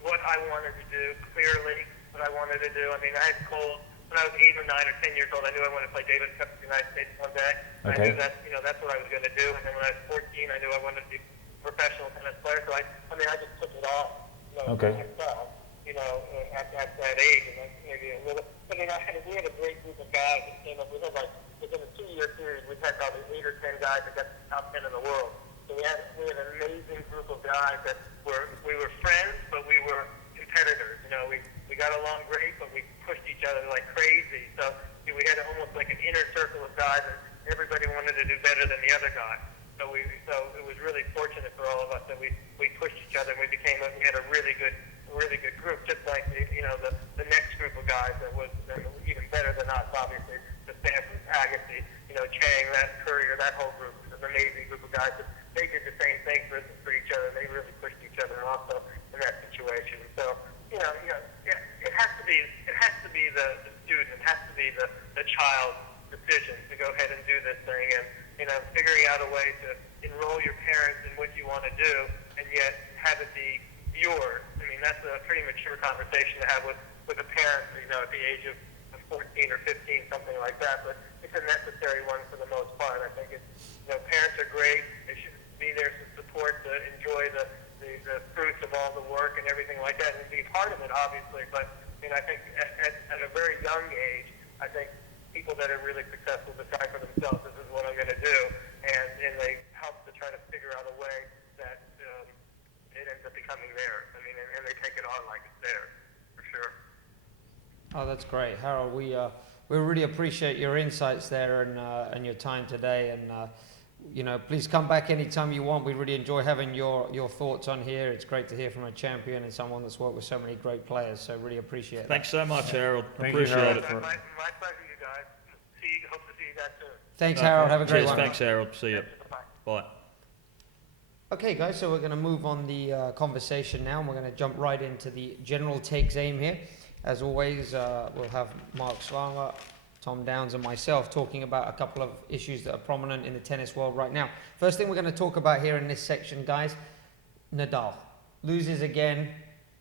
what I wanted to do clearly, what I wanted to do. I mean, I had goals when I was 8 or 9 or 10 years old. I knew I wanted to play Davis Cup for the United States one day. I Okay. knew that, that's what I was going to do. And then when I was 14, I knew I wanted to be a professional tennis player. So I just took it on, Okay. for myself, at that age, and maybe a little. I mean, we had a great group of guys that came up. We had within a 2-year period, we had probably 8 or 10 guys that got the top 10 in the world. So we had an amazing group of guys that we were friends, but we were competitors. We got along great, but we pushed each other like crazy. So we had almost like an inner circle of guys, and everybody wanted to do better than the other guy. So it was really fortunate for all of us that we pushed each other, and we had a really good group. Just like the next group of guys that was even better than us, obviously, the Stanford, Agassi, Chang, that Courier, that whole group was an amazing group of guys. But they did the same thing for each other, and they really pushed each other also in that situation. So it has to be the student, it has to be the child's decision to go ahead and do this thing, and figuring out a way to enroll your parents in what you want to do, and yet have it be yours. I mean, that's a pretty mature conversation to have with a parent, at the age of 14 or 15, something like that. But it's a necessary one for the most part. I think parents are great. They should be there to support, to enjoy the fruits of all the work and everything like that, and be part of it, obviously. But I think at a very young age, I think people that are really successful decide for themselves, this is what I'm going to do, and they help to try to figure out a way that it ends up becoming theirs. I mean, and they take it on like it's theirs, for sure. Oh, that's great, Harold. We really appreciate your insights there and your time today. And please come back anytime you want. We really enjoy having your thoughts on here. It's great to hear from a champion and someone that's worked with so many great players. So really appreciate it. Thanks so much, Harold. Thank you, Appreciate Harold, it. for- My pleasure, you guys. Hope to see you guys soon. Thanks, Harold. Have a great Cheers. one. Thanks, Harold. See you. Bye. Bye. Okay, guys, so we're going to move on the conversation now, and we're going to jump right into the general takes aim here. As always, we'll have Marc Slama, Tom Downs, and myself talking about a couple of issues that are prominent in the tennis world right now. First thing we're going to talk about here in this section, guys, Nadal. Loses again,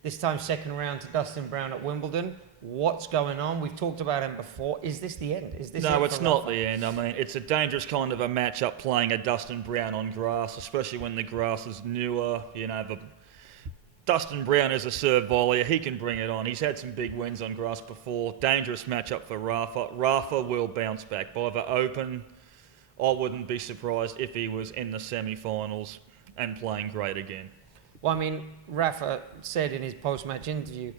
this time second round to Dustin Brown at Wimbledon. What's going on? We've talked about him before. Is this the end? Is this No, it it's for not Rafa? the end. I mean, it's a dangerous kind of a matchup playing a Dustin Brown on grass, especially when the grass is newer. Dustin Brown is a serve volleyer. He can bring it on. He's had some big wins on grass before. Dangerous matchup for Rafa. Rafa will bounce back. By the Open, I wouldn't be surprised if he was in the semi-finals and playing great again. Well, I mean, Rafa said in his post-match interview,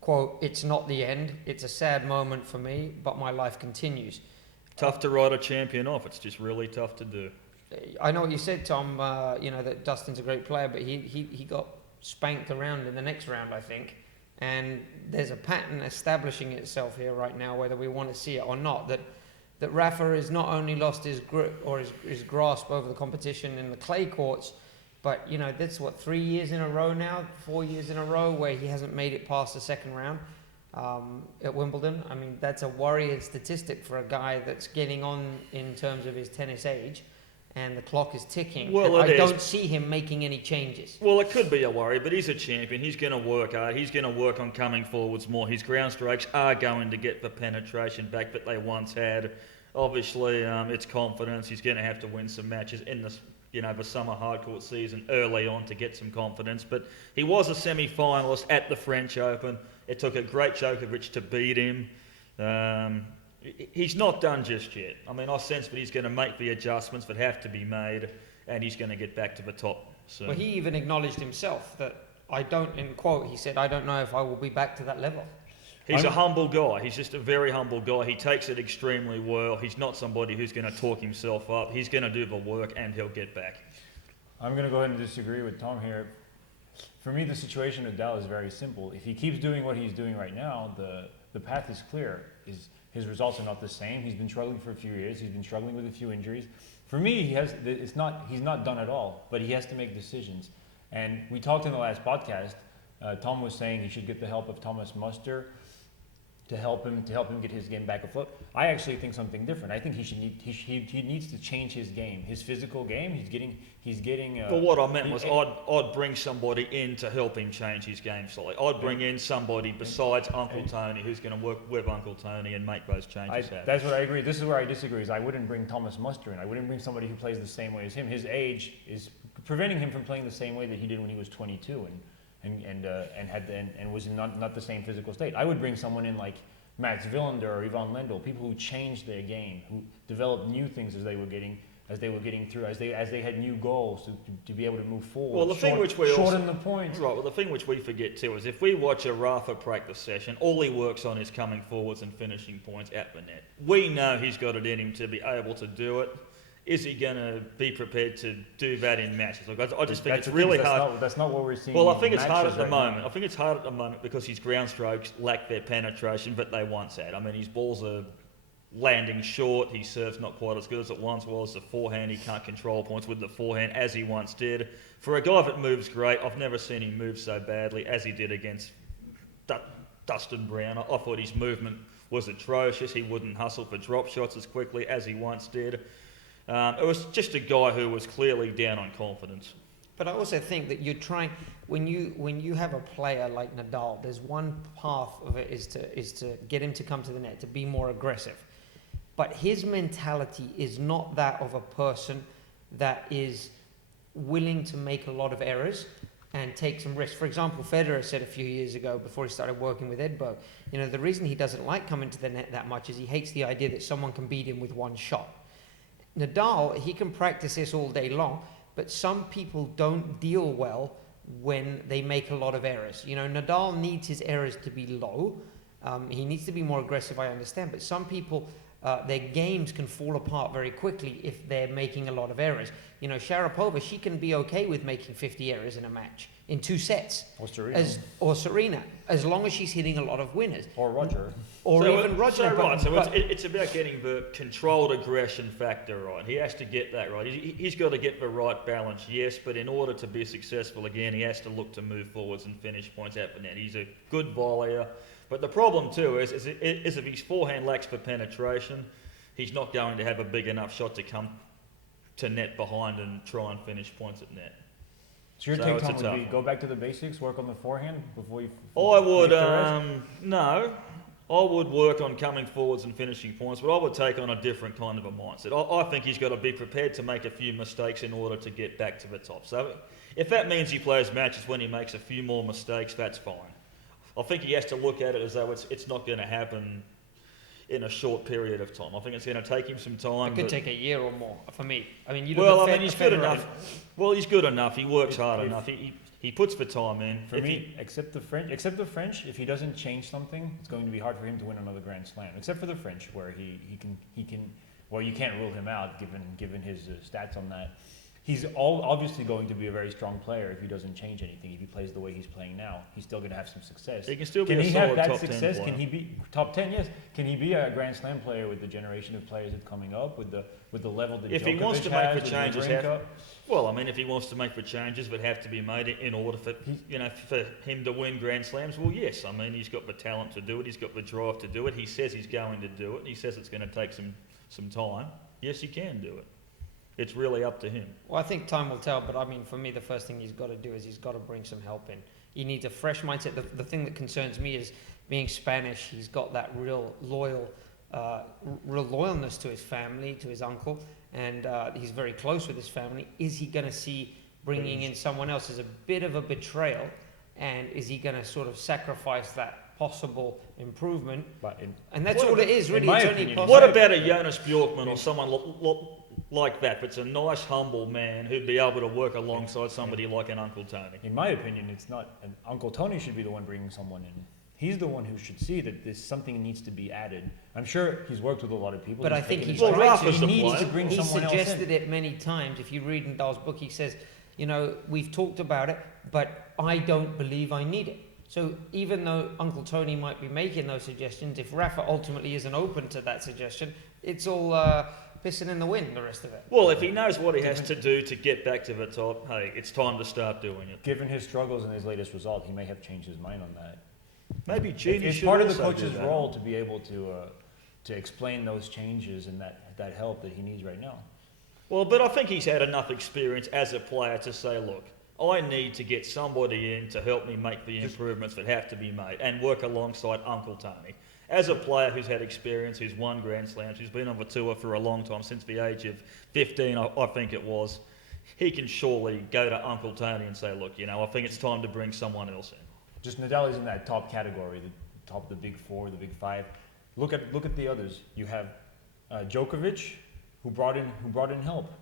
quote, "It's not the end. It's a sad moment for me, but my life continues." Tough to write a champion off. It's just really tough to do. I know what you said, Tom, that Dustin's a great player, but he got spanked around in the next round, I think. And there's a pattern establishing itself here right now, whether we want to see it or not, that Rafa has not only lost his grip or his grasp over the competition in the clay courts, but, that's 3 years in a row now, 4 years in a row where he hasn't made it past the second round at Wimbledon. I mean, that's a worrying statistic for a guy that's getting on in terms of his tennis age, and the clock is ticking. Well, and it I is. don't see him making any changes. Well, it could be a worry, but he's a champion. He's going to work hard. He's going to work on coming forwards more. His ground strokes are going to get the penetration back that they once had. Obviously, it's confidence. He's going to have to win some matches in the summer hardcourt season early on to get some confidence. But he was a semi-finalist at the French Open. It took a great Djokovic to beat him. He's not done just yet. I mean, I sense that he's going to make the adjustments that have to be made, and he's going to get back to the top soon. Well, he even acknowledged himself that in quote, he said, "I don't know if I will be back to that level." He's a humble guy. He's just a very humble guy. He takes it extremely well. He's not somebody who's going to talk himself up. He's going to do the work, and he'll get back. I'm going to go ahead and disagree with Tom here. For me, the situation with Nadal is very simple. If he keeps doing what he's doing right now, the path is clear. His results are not the same. He's been struggling for a few years. He's been struggling with a few injuries. For me, he's not done at all, but he has to make decisions. And we talked in the last podcast, Tom was saying he should get the help of Thomas Muster. to help him get his game back afloat. I actually think something different. I think he needs to change his game, his physical game. He's getting. But what I meant was I'd bring somebody in to help him change his game slightly. I'd bring in somebody besides Uncle Tony who's going to work with Uncle Tony and make those changes happen. That's what I agree. This is where I disagree. Is I wouldn't bring Thomas Muster in. I wouldn't bring somebody who plays the same way as him. His age is preventing him from playing the same way that he did when he was 22 and was in not the same physical state. I would bring someone in like Mats Wilander or Ivan Lendl, people who changed their game, who developed new things as they were getting through, as they had new goals to be able to move forward. Well, the thing which we shorten the points. Right. Well, the thing which we forget too is if we watch a Rafa practice session, all he works on is coming forwards and finishing points at the net. We know he's got it in him to be able to do it. Is he going to be prepared to do that in matches? Look, I just think it's really hard. That's not what we're seeing. Well, I think it's hard at the right moment. now. I think it's hard at the moment because his ground strokes lack their penetration that they once had. I mean, his balls are landing short. His serve's not quite as good as it once was. The forehand, he can't control points with the forehand as he once did. For a guy that moves great, I've never seen him move so badly as he did against Dustin Brown. I thought his movement was atrocious. He wouldn't hustle for drop shots as quickly as he once did. It was just a guy who was clearly down on confidence. But I also think that you're trying, when you have a player like Nadal, there's one path of it is to get him to come to the net, to be more aggressive. But his mentality is not that of a person that is willing to make a lot of errors and take some risks. For example, Federer said a few years ago, before he started working with Edberg, the reason he doesn't like coming to the net that much is he hates the idea that someone can beat him with one shot. Nadal, he can practice this all day long, but some people don't deal well when they make a lot of errors. Nadal needs his errors to be low. He needs to be more aggressive, I understand, but some people, their games can fall apart very quickly if they're making a lot of errors. Sharapova, she can be okay with making 50 errors in a match, in 2 sets. Or Serena, as long as she's hitting a lot of winners. Or Roger. Or even Roger. It's about getting the controlled aggression factor right. He has to get that right. He's got to get the right balance, yes, but in order to be successful again, he has to look to move forwards and finish points at the net. He's a good volleyer. But the problem too is if his forehand lacks the penetration, he's not going to have a big enough shot to come to net behind and try and finish points at net. So your take, Tom, would be go back to the basics, work on the forehand before you... I would, no. I would work on coming forwards and finishing points, but I would take on a different kind of a mindset. I think he's got to be prepared to make a few mistakes in order to get back to the top. So if that means he plays matches when he makes a few more mistakes, that's fine. I think he has to look at it as though it's not going to happen in a short period of time. I think it's going to take him some time. It could take a year or more for me. I mean, he's good enough. Well, he's good enough. He works hard enough. He puts the time in. For me, except the French, if he doesn't change something, it's going to be hard for him to win another Grand Slam. Except for the French, where he can. Well, you can't rule him out given his stats on that. He's obviously going to be a very strong player if he doesn't change anything. If he plays the way he's playing now, he's still going to have some success. He can still be a solid top 10 player. Can he be top 10? Yes. Can he be a Grand Slam player with the generation of players that's coming up, with the level that if Djokovic he wants to make the changes, if he wants to make the changes that have to be made in order for him to win Grand Slams, well, yes. I mean, he's got the talent to do it. He's got the drive to do it. He says he's going to do it. He says it's going to take some time. Yes, he can do it. It's really up to him. Well, I think time will tell, but I mean, for me, the first thing he's got to do is he's got to bring some help in. He needs a fresh mindset. The thing that concerns me is being Spanish. He's got that real loyalness to his family, to his uncle, and he's very close with his family. Is he going to see bringing in someone else as a bit of a betrayal, and is he going to sort of sacrifice that possible improvement? And that's all it is, really. It's only possible. What about a Jonas Bjorkman or someone like that? It's a nice, humble man who'd be able to work alongside somebody like an Uncle Tony. In my opinion, it's not. Uncle Tony should be the one bringing someone in. He's the one who should see that there's something needs to be added. I'm sure he's worked with a lot of people. But I think he's trying to. He needs to bring someone else in. He suggested it many times. If you read Nadal's book, he says, we've talked about it, but I don't believe I need it. So even though Uncle Tony might be making those suggestions, if Rafa ultimately isn't open to that suggestion, it's all pissing in the wind, the rest of it. Well, if he knows what he has to do to get back to the top, hey, it's time to start doing it. Given his struggles and his latest result, he may have changed his mind on that. Maybe Genie It's should part of the also do coach's that. role to be able to explain those changes and that help that he needs right now. Well, but I think he's had enough experience as a player to say, look, I need to get somebody in to help me make the improvements that have to be made and work alongside Uncle Tony. As a player who's had experience, who's won Grand Slams, who's been on the tour for a long time, since the age of 15, I think it was, he can surely go to Uncle Tony and say, look, I think it's time to bring someone else in. Just Nadal is in that top category, the big four, the big five. Look at the others. You have Djokovic, who brought in help.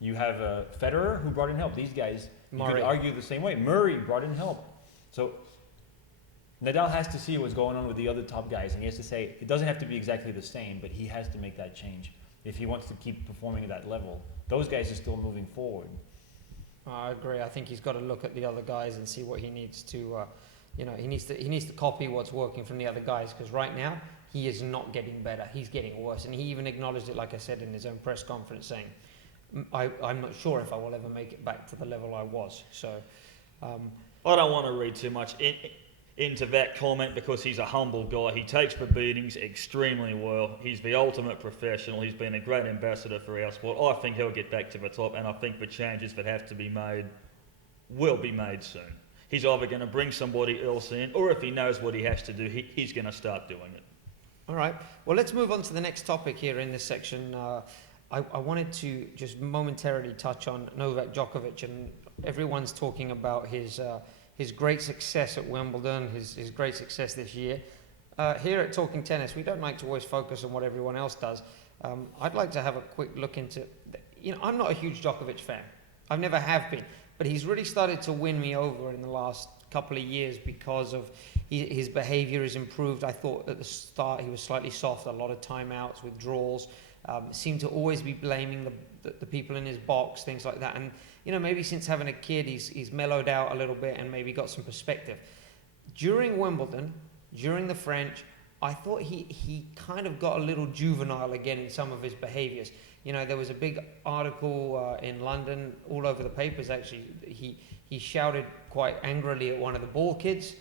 You have Federer, who brought in help. These guys, you could argue the same way. Murray brought in help. So Nadal has to see what's going on with the other top guys, and he has to say it doesn't have to be exactly the same, but he has to make that change if he wants to keep performing at that level. Those guys are still moving forward. I agree. I think he's got to look at the other guys and see what he needs to, he needs to copy what's working from the other guys, because right now he is not getting better. He's getting worse, and he even acknowledged it, like I said, in his own press conference, saying, "I'm not sure if I will ever make it back to the level I was." So, I don't want to read too much into that comment because he's a humble guy. He takes the beatings extremely well. He's the ultimate professional. He's been a great ambassador for our sport. I think he'll get back to the top, and I think the changes that have to be made will be made soon. He's either going to bring somebody else in, or if he knows what he has to do, he's going to start doing it. all right. Well, let's move on to the next topic here in this section. I wanted to just momentarily touch on Novak Djokovic, and everyone's talking about his great success at Wimbledon, his great success this year. Here at Talking Tennis, we don't like to always focus on what everyone else does. I'd like to have a quick look into, I'm not a huge Djokovic fan. I've never have been, but he's really started to win me over in the last couple of years because of his behavior has improved. I thought at the start he was slightly soft, a lot of timeouts, withdrawals, seemed to always be blaming the people in his box, things like that. And, maybe since having a kid, he's mellowed out a little bit and maybe got some perspective. During Wimbledon, during the French, I thought he kind of got a little juvenile again in some of his behaviors. There was a big article in London, all over the papers actually. He shouted quite angrily at one of the ball kids,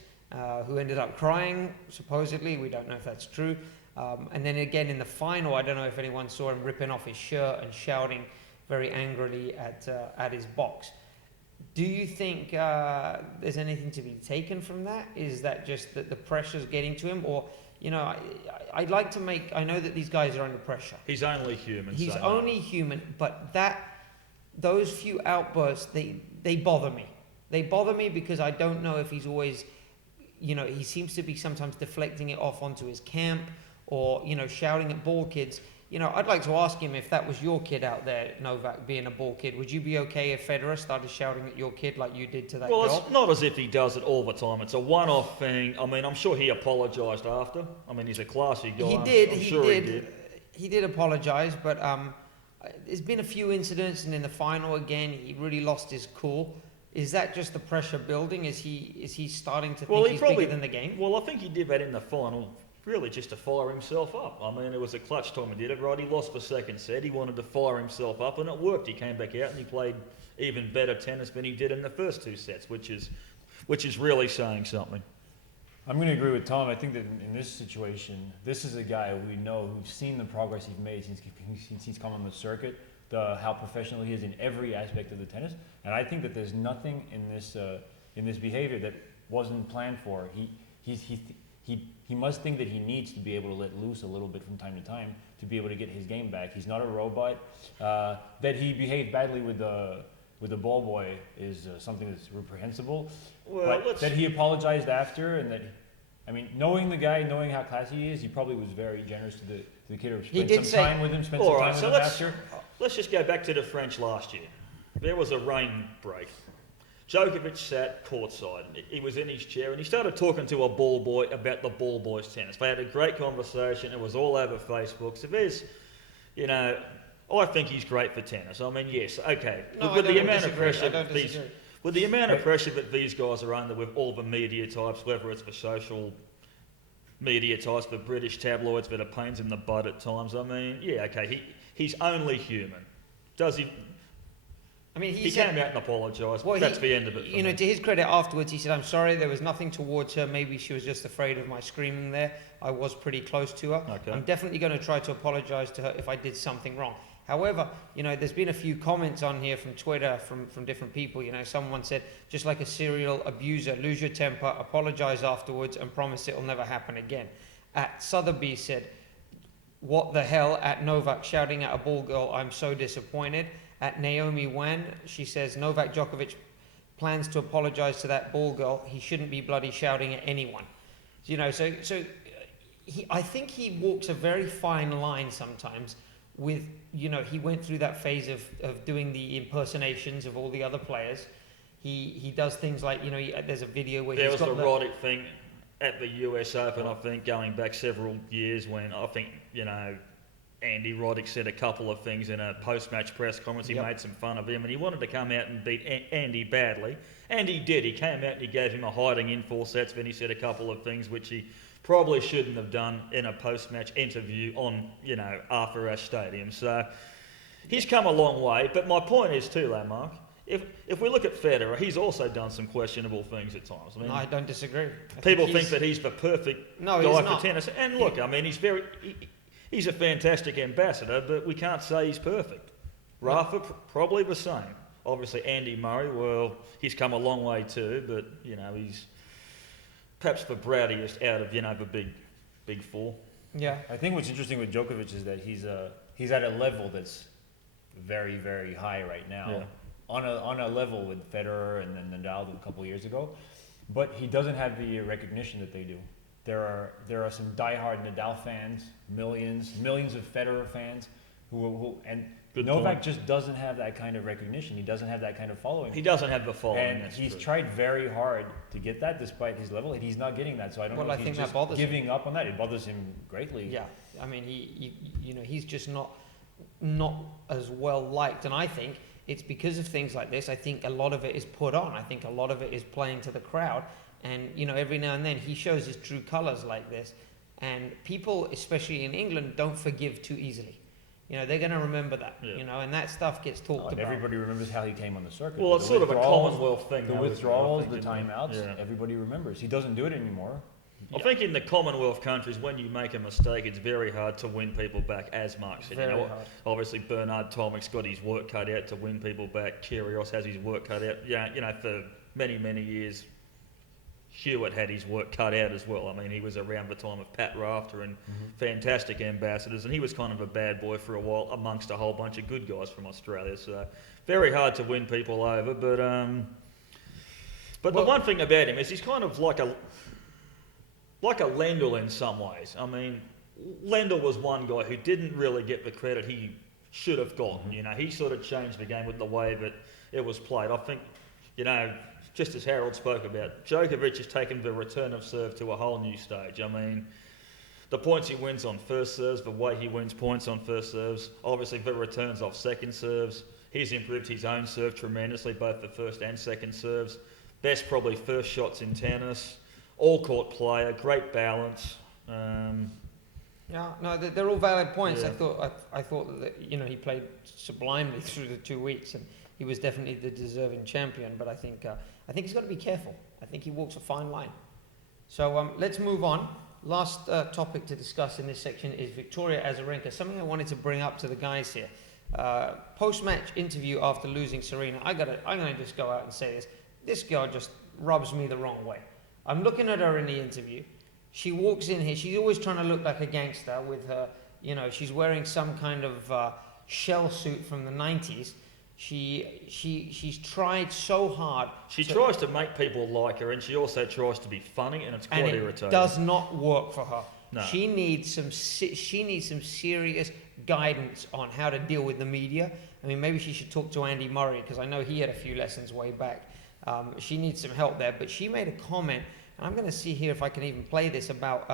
who ended up crying, supposedly. We don't know if that's true. And then again in the final, I don't know if anyone saw him ripping off his shirt and shouting very angrily at his box. Do you think there's anything to be taken from that? Is that just that the pressure's getting to him? Or, I'd like to I know that these guys are under pressure. He's only human. He's only human, but those few outbursts, they bother me. They bother me because I don't know if he's always, he seems to be sometimes deflecting it off onto his camp or, shouting at ball kids. I'd like to ask him if that was your kid out there, Novak, being a ball kid. Would you be okay if Federer started shouting at your kid like you did to that girl? Well, it's not as if he does it all the time. It's a one-off thing. I mean, I'm sure he apologised after. I mean, he's a classy guy. He did apologise, but there's been a few incidents, and in the final again, he really lost his cool. Is that just the pressure building? Is he starting to think he's bigger than the game? Well, I think he did that in the final, really just to fire himself up. I mean, it was a clutch time he did it, right? He lost the second set. He wanted to fire himself up, and it worked. He came back out and he played even better tennis than he did in the first two sets, which is really saying something. I'm going to agree with Tom. I think that in this situation, this is a guy we know who's seen the progress he's made since he's come on the circuit, how professional he is in every aspect of the tennis. And I think that there's nothing in this behavior that wasn't planned for. He must think that he needs to be able to let loose a little bit from time to time to be able to get his game back. He's not a robot. That he behaved badly with the ball boy is something that's reprehensible. Well, but that he apologized after, and that, knowing the guy, knowing how classy he is, he probably was very generous to the kid. He did say, time with him, spent some time with him after. Let's just go back to the French last year. There was a rain break. Djokovic sat courtside. He was in his chair and he started talking to a ball boy about the ball boy's tennis. They had a great conversation. It was all over Facebook. So there's, I think he's great for tennis. I mean, yes, okay. No, with the amount of pressure that these guys are under with all the media types, whether it's the social media types, the British tabloids that are pains in the butt at times. I mean, yeah, okay, he's only human. Does he? I mean, he came out and apologised. Well, That's the end of it. You know, to his credit, afterwards, he said, "I'm sorry. There was nothing towards her. Maybe she was just afraid of my screaming there. I was pretty close to her. Okay. I'm definitely going to try to apologise to her if I did something wrong." However, you know, there's been a few comments on here from Twitter from different people. You know, someone said, "Just like a serial abuser, lose your temper, apologise afterwards, and promise it'll never happen again." At Sotheby said, "What the hell?" At Novak shouting at a ball girl, "I'm so disappointed." At Naomi Wan, she says, "Novak Djokovic plans to apologise to that ball girl. He shouldn't be bloody shouting at anyone." You know, so I think he walks a very fine line sometimes with, you know, he went through that phase of doing the impersonations of all the other players. He does things like, you know, there's a video where there he's was got a erotic thing at the US Open, I think, going back several years when I think, you know, Andy Roddick said a couple of things in a post-match press conference. He made some fun of him, and he wanted to come out and beat Andy badly. And he did. He came out and he gave him a hiding in 4 sets. Then he said a couple of things which he probably shouldn't have done in a post-match interview on, you know, Arthur Ashe Stadium. So he's come a long way. But my point is too, though, Mark, if we look at Federer, he's also done some questionable things at times. I mean, No, I don't disagree. people think that he's the perfect No, guy he's for not. tennis. And look, I mean, he's a fantastic ambassador, but we can't say he's perfect. Rafa, probably the same. Obviously, Andy Murray, well, he's come a long way too, but, you know, he's perhaps the brattiest out of, you know, the big four. Yeah. I think what's interesting with Djokovic is that he's at a level that's very, very high right now. Yeah. On a level with Federer and then Nadal a couple of years ago, but he doesn't have the recognition that they do. There are some diehard Nadal fans, millions of Federer fans, who and Good Novak point. just doesn't have that kind of recognition. He doesn't have that kind of following. He doesn't have the following. And that's he's true. tried very hard to get that despite his level, and he's not getting that. So I don't Well, know I if think he's that just bothers him. giving up on that. It bothers him greatly. Yeah, I mean, you know, he's just not as well liked, and I think it's because of things like this. I think a lot of it is put on. I think a lot of it is playing to the crowd, and you know, every now and then he shows his true colours like this, and people, especially in England, don't forgive too easily. You know, they're going to remember that. Yeah. You know, and that stuff gets talked And about. everybody remembers how he came on the circuit. Well, it's The sort of a withdrawals- Commonwealth thing. The though, isn't it, I withdrawals, think, the isn't it? timeouts, Yeah. everybody remembers. He doesn't do it anymore. I think in the Commonwealth countries, when you make a mistake, it's very hard to win people back, as Mark said. Very You know, hard. obviously, Bernard Tomic's got his work cut out to win people back. Kyrgios has his work cut out. Yeah, you know, for many, many years, Hewitt had his work cut out as well. I mean, he was around the time of Pat Rafter and fantastic ambassadors, and he was kind of a bad boy for a while amongst a whole bunch of good guys from Australia. So very hard to win people over. But Well- the one thing about him is he's kind of like a Lendl in some ways. I mean, Lendl was one guy who didn't really get the credit he should have gotten. You know, he sort of changed the game with the way that it was played. I think, you know, just as Harold spoke about, Djokovic has taken the return of serve to a whole new stage. I mean, the points he wins on first serves, the way he wins points on first serves, obviously the returns off second serves. He's improved his own serve tremendously, both the first and second serves. Best probably first shots in tennis. All court player, great balance. Yeah, no, they're all valid points. Yeah. I thought that, you know, he played sublimely through the 2 weeks, and he was definitely the deserving champion. But I think he's got to be careful. I think he walks a fine line. So let's move on. Last topic to discuss in this section is Victoria Azarenka. Something I wanted to bring up to the guys here. Post-match interview after losing Serena. I'm gonna just go out and say this. This girl just rubs me the wrong way. I'm looking at her in the interview. She walks in here. She's always trying to look like a gangster with her, you know, she's wearing some kind of shell suit from the 90s. She's tried so hard. She tries to make people like her, and she also tries to be funny, and it's quite and it irritating. does not work for her. No. She needs some serious guidance on how to deal with the media. I mean, maybe she should talk to Andy Murray, because I know he had a few lessons way back. She needs some help there. But she made a comment, and I'm going to see here if I can even play this, about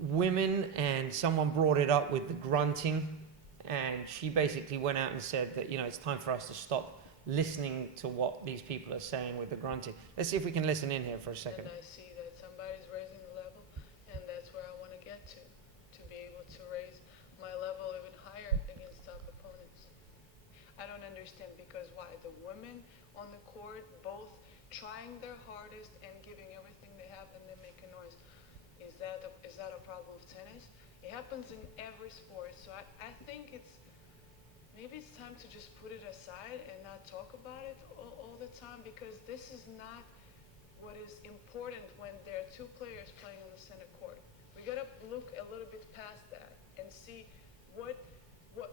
women, and someone brought it up with the grunting, and she basically went out and said that, you know, it's time for us to stop listening to what these people are saying with the grunting. Let's see if we can listen in here for a second. And I see that somebody's raising the level, and that's where I want to get to be able to raise my level even higher against tough opponents. I don't understand understand because why? The women on the court both trying their hardest and giving everything they have and then make a noise. Is that a problem of tennis? It happens in every sport. So I think maybe it's time to just put it aside and not talk about it all the time, because this is not what is important when there are two players playing on the center court. We gotta look a little bit past that and see what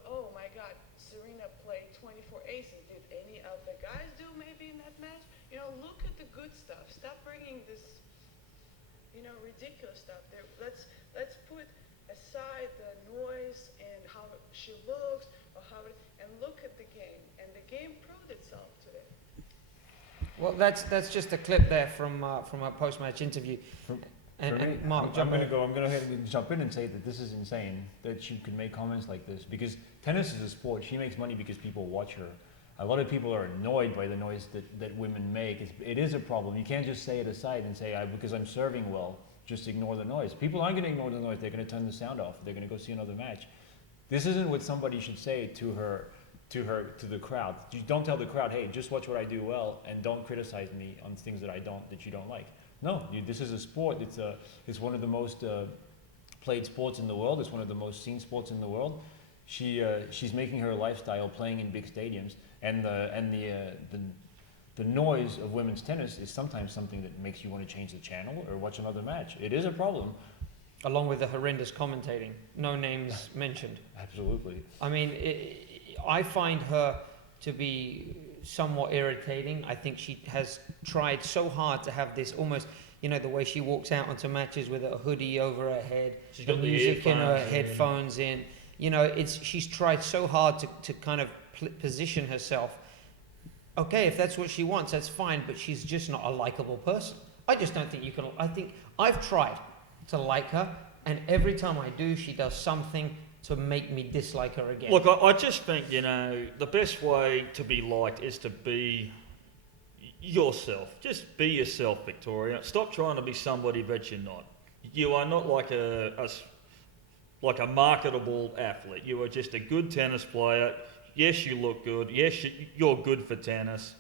oh my God, Serena played 24 aces. Did any of the guys do maybe in that match? Look at the good stuff. Stop bringing this, ridiculous stuff there. Let's put aside the noise and how she looks and look at the game. And the game proved itself today. Well, that's just a clip there from our post-match interview. And Mark, I'm going to go ahead and jump in and say that this is insane that she could make comments like this, because tennis is a sport. She makes money because people watch her. A lot of people are annoyed by the noise that women make. It is a problem. You can't just say it aside and say, because I'm serving well, just ignore the noise. People aren't going to ignore the noise. They're going to turn the sound off. They're going to go see another match. This isn't what somebody should say to the crowd. You don't tell the crowd, hey, just watch what I do well and don't criticize me on things that you don't like. No, this is a sport. It's one of the most played sports in the world. It's one of the most seen sports in the world. She's making her lifestyle playing in big stadiums, and the noise of women's tennis is sometimes something that makes you want to change the channel or watch another match. It is a problem. Along with the horrendous commentating, no names mentioned. Absolutely. I mean, I find her to be somewhat irritating. I think she has tried so hard to have this almost, the way she walks out onto matches with a hoodie over her head, She's the got the music in her earphones in. headphones in. She's tried so hard to kind of position herself. Okay, if that's what she wants, that's fine, but she's just not a likable person. I just don't think you can. I think I've tried to like her, and every time I do, she does something to make me dislike her again. Look, I just think, the best way to be liked is to be yourself. Just be yourself, Victoria. Stop trying to be somebody that you're not. You are not like a marketable athlete. You are just a good tennis player. Yes, you look good. Yes, you're good for tennis.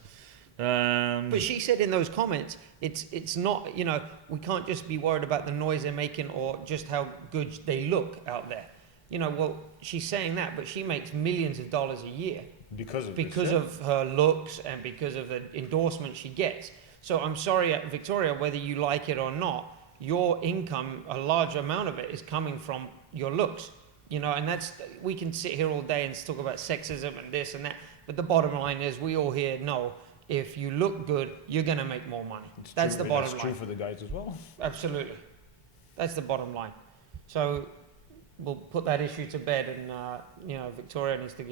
But she said in those comments, it's not, we can't just be worried about the noise they're making or just how good they look out there. Well, she's saying that, but she makes millions of dollars a year because of her looks and because of the endorsement she gets. So I'm sorry, Victoria, whether you like it or not, your income, a large amount of it, is coming from your looks. And we can sit here all day and talk about sexism and this and that, but the bottom line is we all here know if you look good, you're going to make more money. That's the bottom line. That's true for the guys as well. Absolutely. That's the bottom line. So we'll put that issue to bed, and Victoria needs to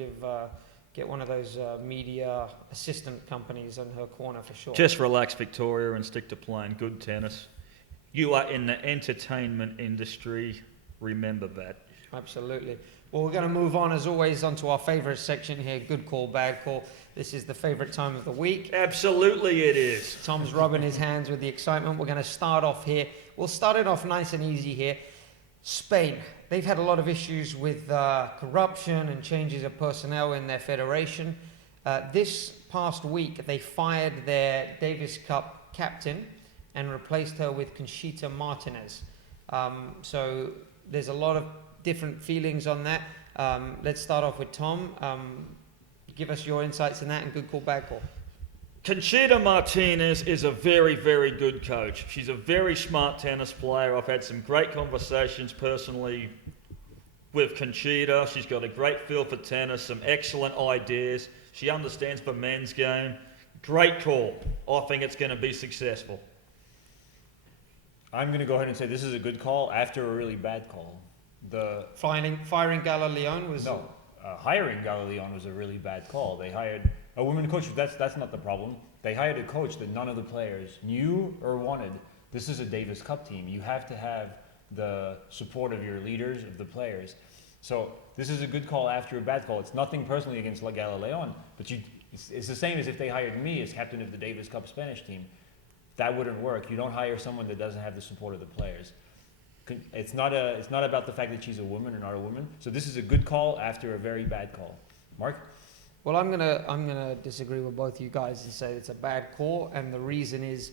get one of those media assistant companies in her corner for sure. Just relax, Victoria, and stick to playing good tennis. You are in the entertainment industry. Remember that. Absolutely. Well, we're going to move on, as always, onto our favourite section here, good call, bad call. This is the favourite time of the week. Absolutely it is. Tom's rubbing his hands with the excitement. We're going to start off here. We'll start it off nice and easy here. Spain. They've had a lot of issues with corruption and changes of personnel in their federation. This past week, they fired their Davis Cup captain and replaced her with Conchita Martinez. So there's a lot of different feelings on that. Let's start off with Tom. Give us your insights on that and good call, bad call. Conchita Martinez is a very, very good coach. She's a very smart tennis player. I've had some great conversations personally with Conchita. She's got a great feel for tennis, some excellent ideas. She understands the men's game. Great call. I think it's going to be successful. I'm going to go ahead and say this is a good call after a really bad call. Firing Gellard was... No, hiring Gellard was a really bad call. They hired a woman coach. That's not the problem. They hired a coach that none of the players knew or wanted. This is a Davis Cup team. You have to have the support of your leaders, of the players. So this is a good call after a bad call. It's nothing personally against Gellard, but it's the same as if they hired me as captain of the Davis Cup Spanish team. That wouldn't work. You don't hire someone that doesn't have the support of the players. It's not about the fact that she's a woman or not a woman. So this is a good call after a very bad call. Mark? Well, I'm gonna disagree with both you guys and say it's a bad call, and the reason is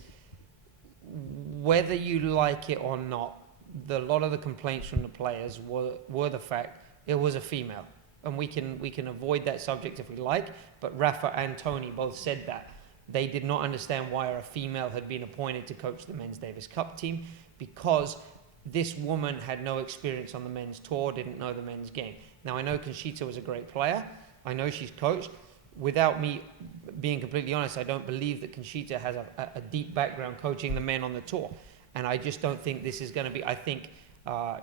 whether you like it or not, a lot of the complaints from the players were the fact it was a female, and we can avoid that subject if we like. But Rafa and Tony both said that they did not understand why a female had been appointed to coach the men's Davis Cup team, because this woman had no experience on the men's tour, didn't know the men's game. Now I know Conchita was a great player. I know she's coached. Without me being completely honest, I don't believe that Conchita has a deep background coaching the men on the tour. And I just don't think this is going to be, I think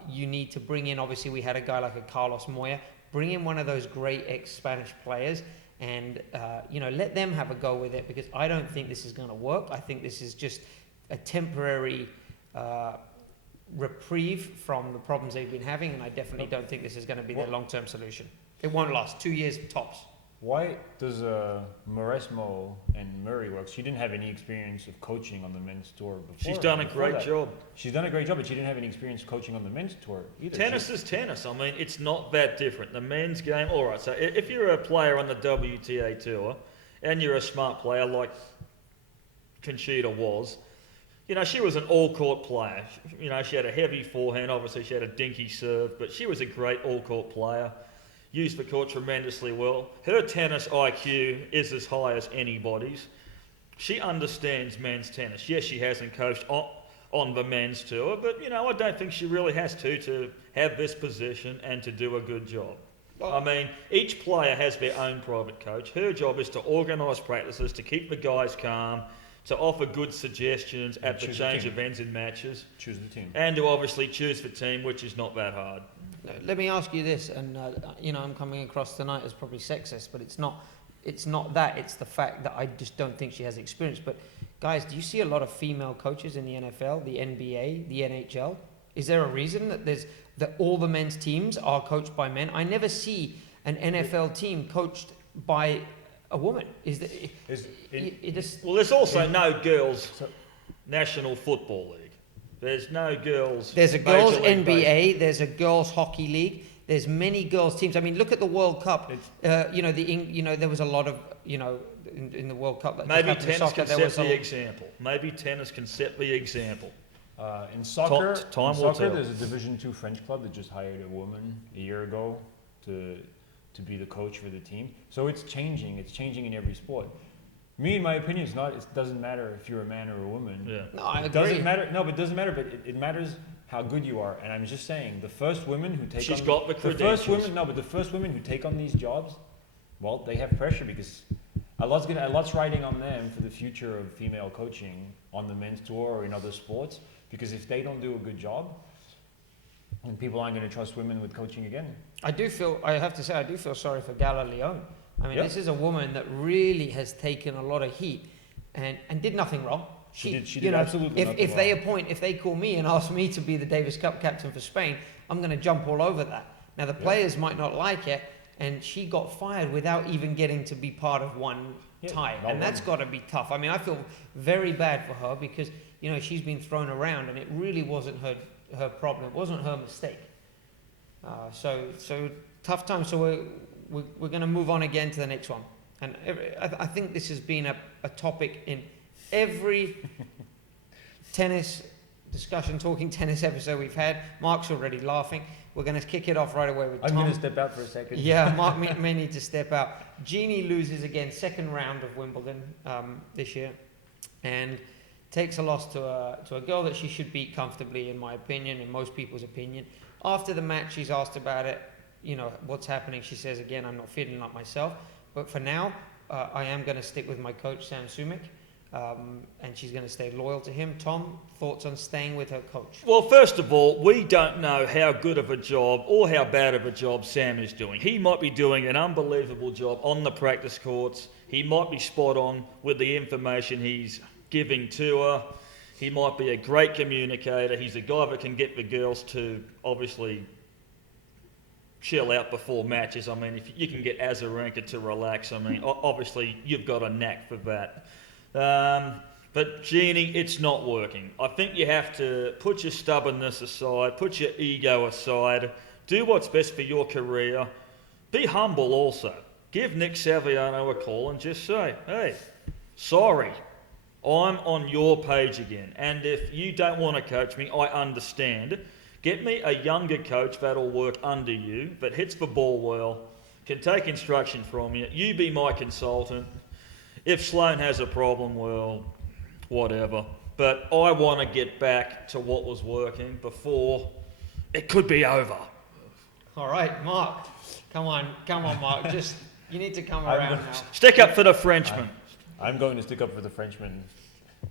you need to bring in, obviously we had a guy like a Carlos Moya, bring in one of those great ex-Spanish players and, let them have a go with it, because I don't think this is going to work. I think this is just a temporary reprieve from the problems they've been having, and I definitely don't think this is going to be their long-term solution. It won't last. 2 years tops. Why does Mauresmo and Murray work? She didn't have any experience of coaching on the men's tour before. She's done a great job. She's done a great job, but she didn't have any experience coaching on the men's tour either. Tennis is tennis. I mean, it's not that different. The men's game, all right, so if you're a player on the WTA tour and you're a smart player like Conchita was, she was an all-court player. She had a heavy forehand. Obviously, she had a dinky serve, but she was a great all-court player. Used the court tremendously well. Her tennis IQ is as high as anybody's. She understands men's tennis. Yes, she hasn't coached on the men's tour, but, I don't think she really has to have this position and to do a good job. I mean, each player has their own private coach. Her job is to organise practices, to keep the guys calm, to offer good suggestions at the change events in matches. Choose the team. And to obviously choose the team, which is not that hard. Let me ask you this, and I'm coming across tonight as probably sexist, but it's not that. It's the fact that I just don't think she has experience. But guys, do you see a lot of female coaches in the NFL, the NBA, the NHL? Is there a reason that all the men's teams are coached by men? I never see an NFL team coached by a woman. Well, there's also no girls' National Football League. There's no girls. There's a girls' NBA. There's a girls' hockey league. There's many girls' teams. I mean, look at the World Cup. There was a lot of in the World Cup. Maybe tennis can set the example. Maybe tennis can set the example. In soccer, there's a Division II French club that just hired a woman a year ago to be the coach for the team. So it's changing. It's changing in every sport. Me, in my opinion, it doesn't matter if you're a man or a woman. Yeah. No, I agree. It doesn't matter. No, but it doesn't matter. But it matters how good you are. And I'm just saying, the first women who take She's got the credentials. The first women who take on these jobs, well, they have pressure because a lot's riding on them for the future of female coaching on the men's tour or in other sports. Because if they don't do a good job, then people aren't going to trust women with coaching again. I have to say, I do feel sorry for Gellard Leon. I mean, This is a woman that really has taken a lot of heat and did nothing wrong. She did absolutely nothing wrong. If they call me and ask me to be the Davis Cup captain for Spain, I'm going to jump all over that. Now, the players might not like it, and she got fired without even getting to be part of one tie. And that's got to be tough. I mean, I feel very bad for her because, she's been thrown around, and it really wasn't her problem. It wasn't her mistake. So tough time. So we're going to move on again to the next one. And I think this has been a topic in every tennis discussion, talking tennis episode we've had. Mark's already laughing. We're going to kick it off right away with Tom. I'm going to step out for a second. Yeah, Mark may need to step out. Jeannie loses again, second round of Wimbledon this year, and takes a loss to a girl that she should beat comfortably, in my opinion, in most people's opinion. After the match, she's asked about it. What's happening? She says, again, I'm not feeling like myself. But for now, I am going to stick with my coach, Sam Sumik. And she's going to stay loyal to him. Tom, thoughts on staying with her coach? Well, first of all, we don't know how good of a job or how bad of a job Sam is doing. He might be doing an unbelievable job on the practice courts. He might be spot on with the information he's giving to her. He might be a great communicator. He's a guy that can get the girls to obviously chill out before matches. I mean, if you can get Azarenka to relax, I mean, obviously you've got a knack for that. But Jeannie, it's not working. I think you have to put your stubbornness aside, put your ego aside, do what's best for your career. Be humble also. give Nick Saviano a call and just say, hey, sorry, I'm on your page again. And if you don't want to coach me, I understand. Get me a younger coach that'll work under you, that hits the ball well, can take instruction from you. You be my consultant. If Sloane has a problem, well, whatever. But I want to get back to what was working before it could be over. All right, Mark. Come on, Mark. You need to come around now. Stick up for the Frenchman. I'm going to stick up for the Frenchman.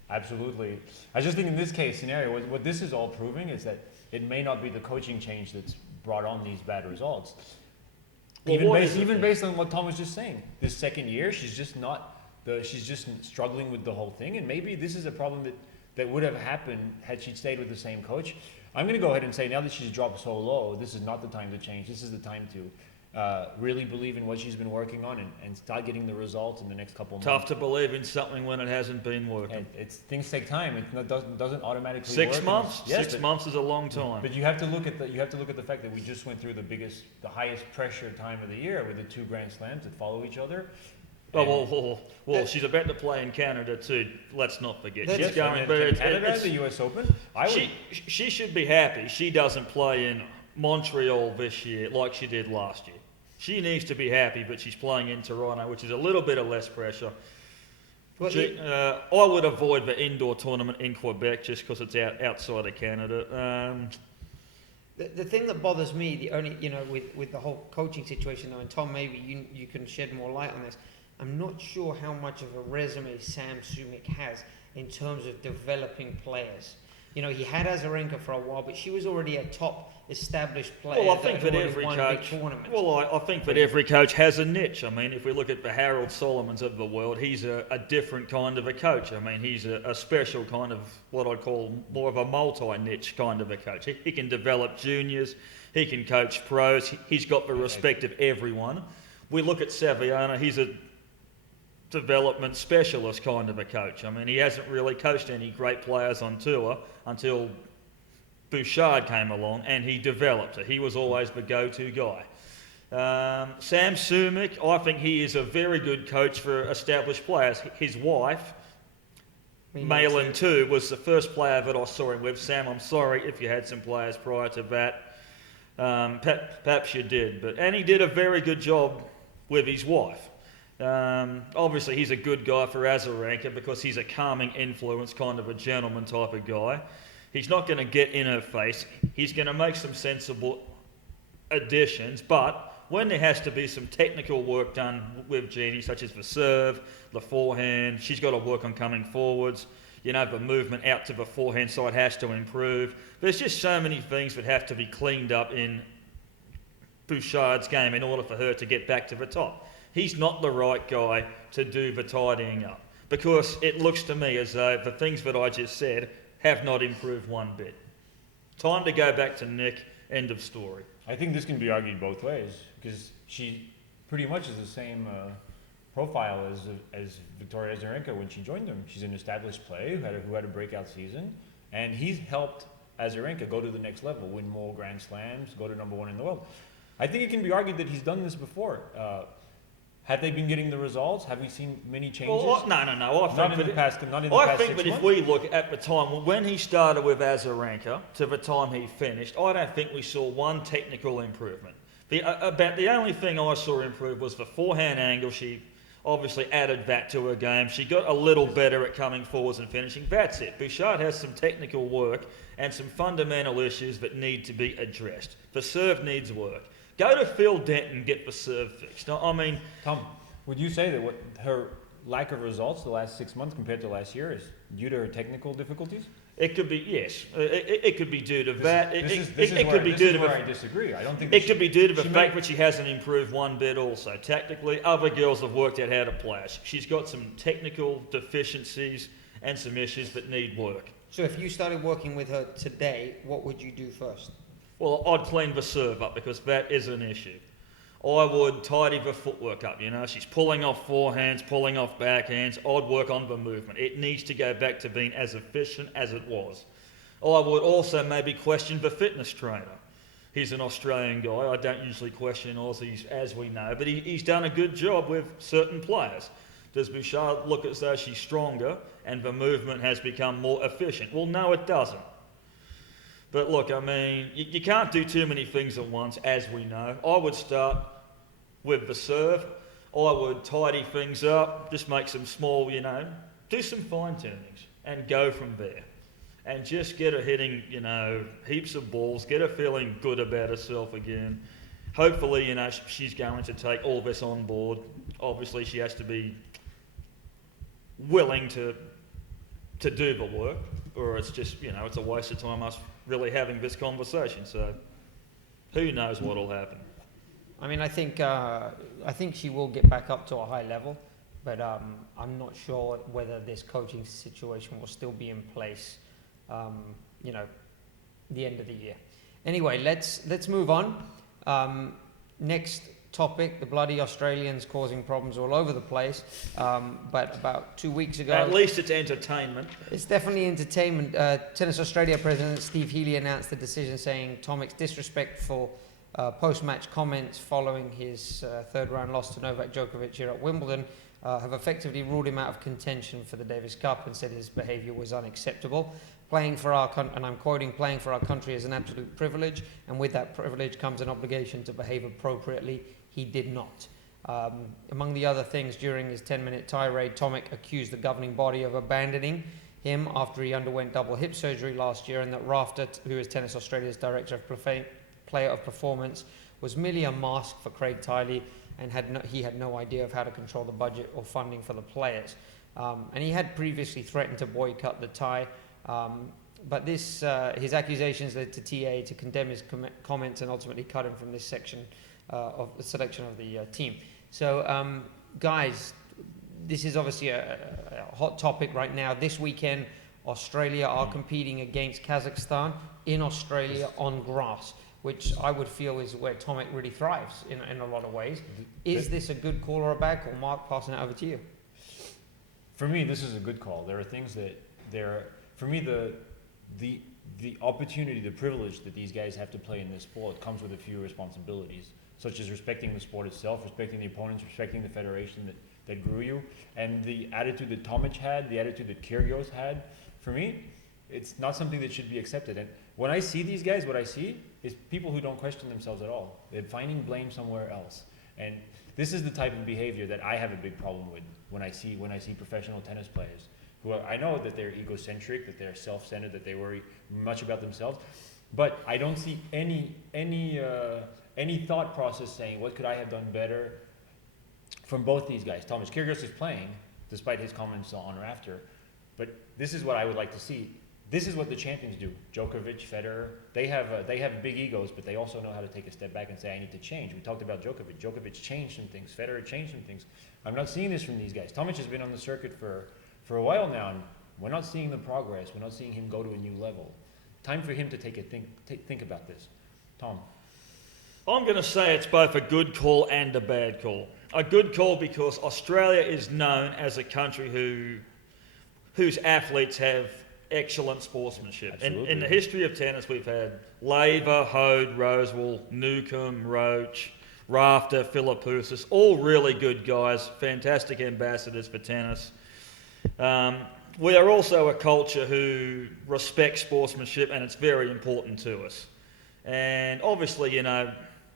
Absolutely. I just think in this case scenario, what this is all proving is that it may not be the coaching change that's brought on these bad results. Well, Even based on what Tom was just saying, this second year, she's just struggling with the whole thing, and maybe this is a problem that would have happened had she stayed with the same coach. I'm going to go ahead and say now that she's dropped so low, this is not the time to change. This is the time to really believe in what she's been working on and start getting the results in the next couple of months. Tough to believe in something when it hasn't been working. And things take time. It doesn't automatically 6 work. months? Yes, 6 months is a long time. But you have to look at the fact that we just went through the highest pressure time of the year with the 2 Grand Slams that follow each other. Well, she's about to play in Canada too. Let's not forget. That's- She's going, but Canada and the U.S. Open. she should be happy. She doesn't play in Montreal this year like she did last year. She needs to be happy, but she's playing in Toronto, which is a little bit of less pressure. Well, I would avoid the indoor tournament in Quebec just because it's outside of Canada. the thing that bothers me, the only with the whole coaching situation though, and Tom, maybe you can shed more light on this. I'm not sure how much of a resume Sam Sumik has in terms of developing players. He had Azarenka for a while, but she was already a top established player. Well, I think that had every won coach. big tournaments. Well, I think that every coach has a niche. I mean, if we look at the Harold Solomons of the world, he's a different kind of a coach. I mean, he's a special kind of what I'd call more of a multi-niche kind of a coach. He can develop juniors. He can coach pros. He's got the respect of everyone. We look at Saviano. He's a development specialist kind of a coach. I mean, he hasn't really coached any great players on tour until Bouchard came along and he developed it. He was always the go-to guy. Sam Sumik, I think he is a very good coach for established players. His wife, Malin too, was the first player that I saw him with. Sam, I'm sorry if you had some players prior to that. Perhaps you did. And he did a very good job with his wife. Obviously, he's a good guy for Azarenka because he's a calming influence, kind of a gentleman type of guy. He's not going to get in her face. He's going to make some sensible additions, but when there has to be some technical work done with Jeannie, such as the serve, the forehand, she's got to work on coming forwards. The movement out to the forehand side has to improve. There's just so many things that have to be cleaned up in Bouchard's game in order for her to get back to the top. He's not the right guy to do the tidying up because it looks to me as though the things that I just said have not improved one bit. Time to go back to Nick, end of story. I think this can be argued both ways because she pretty much is the same profile as Victoria Azarenka when she joined them. She's an established player who had a breakout season, and he's helped Azarenka go to the next level, win more Grand Slams, go to #1 in the world. I think it can be argued that he's done this before. Have they been getting the results? Have we seen many changes? Well, no. Not in the past 6 that months? if we look at the time when he started with Azarenka to the time he finished, I don't think we saw one technical improvement. About the only thing I saw improve was the forehand angle. She obviously added that to her game. She got a little better at coming forwards and finishing. That's it. Bouchard has some technical work and some fundamental issues that need to be addressed. The serve needs work. Go to Phil Denton and get the serve fixed. I mean, Tom, would you say that her lack of results the last 6 months compared to last year is due to her technical difficulties? it could be, yes. It could be due to that. This is where I disagree. I don't think it could be due to the fact that she hasn't improved one bit also. Tactically, other girls have worked out how to play. She's got some technical deficiencies and some issues that need work. So if you started working with her today, what would you do first? Well, I'd clean the serve up because that is an issue. I would tidy the footwork up, she's pulling off forehands, pulling off backhands. I'd work on the movement. It needs to go back to being as efficient as it was. I would also maybe question the fitness trainer. He's an Australian guy. I don't usually question Aussies, as we know, but he's done a good job with certain players. Does Bouchard look as though she's stronger and the movement has become more efficient? Well, no, it doesn't. But look, I mean, you can't do too many things at once, as we know. I would start with the serve. I would tidy things up, just make some small, do some fine-tunings and go from there. And just get her hitting, heaps of balls, get her feeling good about herself again. Hopefully, she's going to take all this on board. Obviously, she has to be willing to do the work, or it's just, it's a waste of time us really having this conversation. So who knows what will happen. I mean, I think she will get back up to a high level, but I'm not sure whether this coaching situation will still be in place, the end of the year. Anyway, let's move on. Next topic, the bloody Australians causing problems all over the place. But about 2 weeks ago... At least it's entertainment. It's definitely entertainment. Tennis Australia President Steve Healy announced the decision, saying Tomic's disrespectful post-match comments following his third-round loss to Novak Djokovic here at Wimbledon have effectively ruled him out of contention for the Davis Cup, and said his behaviour was unacceptable. Playing for our country, and I'm quoting, "Playing for our country is an absolute privilege, and with that privilege comes an obligation to behave appropriately." He did not. Among the other things, during his 10-minute tirade, Tomic accused the governing body of abandoning him after he underwent double hip surgery last year, and that Rafter, who is Tennis Australia's Director of Player of Performance, was merely a mask for Craig Tiley, and he had no idea of how to control the budget or funding for the players. And he had previously threatened to boycott the tie, but his accusations led to TA to condemn his comments and ultimately cut him from this section of the selection of the team. So, guys, this is obviously a hot topic right now. This weekend, Australia are competing against Kazakhstan in Australia on grass, which I would feel is where Tomic really thrives in a lot of ways. Is this a good call or a bad call? Mark, passing it over to you. For me, this is a good call. There are things for me, the opportunity, the privilege that these guys have to play in this sport comes with a few responsibilities, such as respecting the sport itself, respecting the opponents, respecting the federation that grew you, and the attitude that Tomic had, the attitude that Kyrgios had. For me, it's not something that should be accepted. And when I see these guys, what I see is people who don't question themselves at all. They're finding blame somewhere else. And this is the type of behavior that I have a big problem with when I see professional tennis players who I know that they're egocentric, that they're self-centered, that they worry much about themselves, but I don't see any thought process saying, what could I have done better from both these guys? Thomas Kyrgios is playing, despite his comments on or after, but this is what I would like to see. This is what the champions do. Djokovic, Federer, they have big egos, but they also know how to take a step back and say, I need to change. We talked about Djokovic. Djokovic changed some things. Federer changed some things. I'm not seeing this from these guys. Tomic has been on the circuit for a while now, and we're not seeing the progress. We're not seeing him go to a new level. Time for him to think about this. Tom. I'm going to say it's both a good call and a bad call. A good call because Australia is known as a country whose athletes have excellent sportsmanship. In the history of tennis, we've had Laver, Hode, Rosewall, Newcombe, Roach, Rafter, Philippoussis, all really good guys, fantastic ambassadors for tennis. We are also a culture who respects sportsmanship, and it's very important to us. And obviously,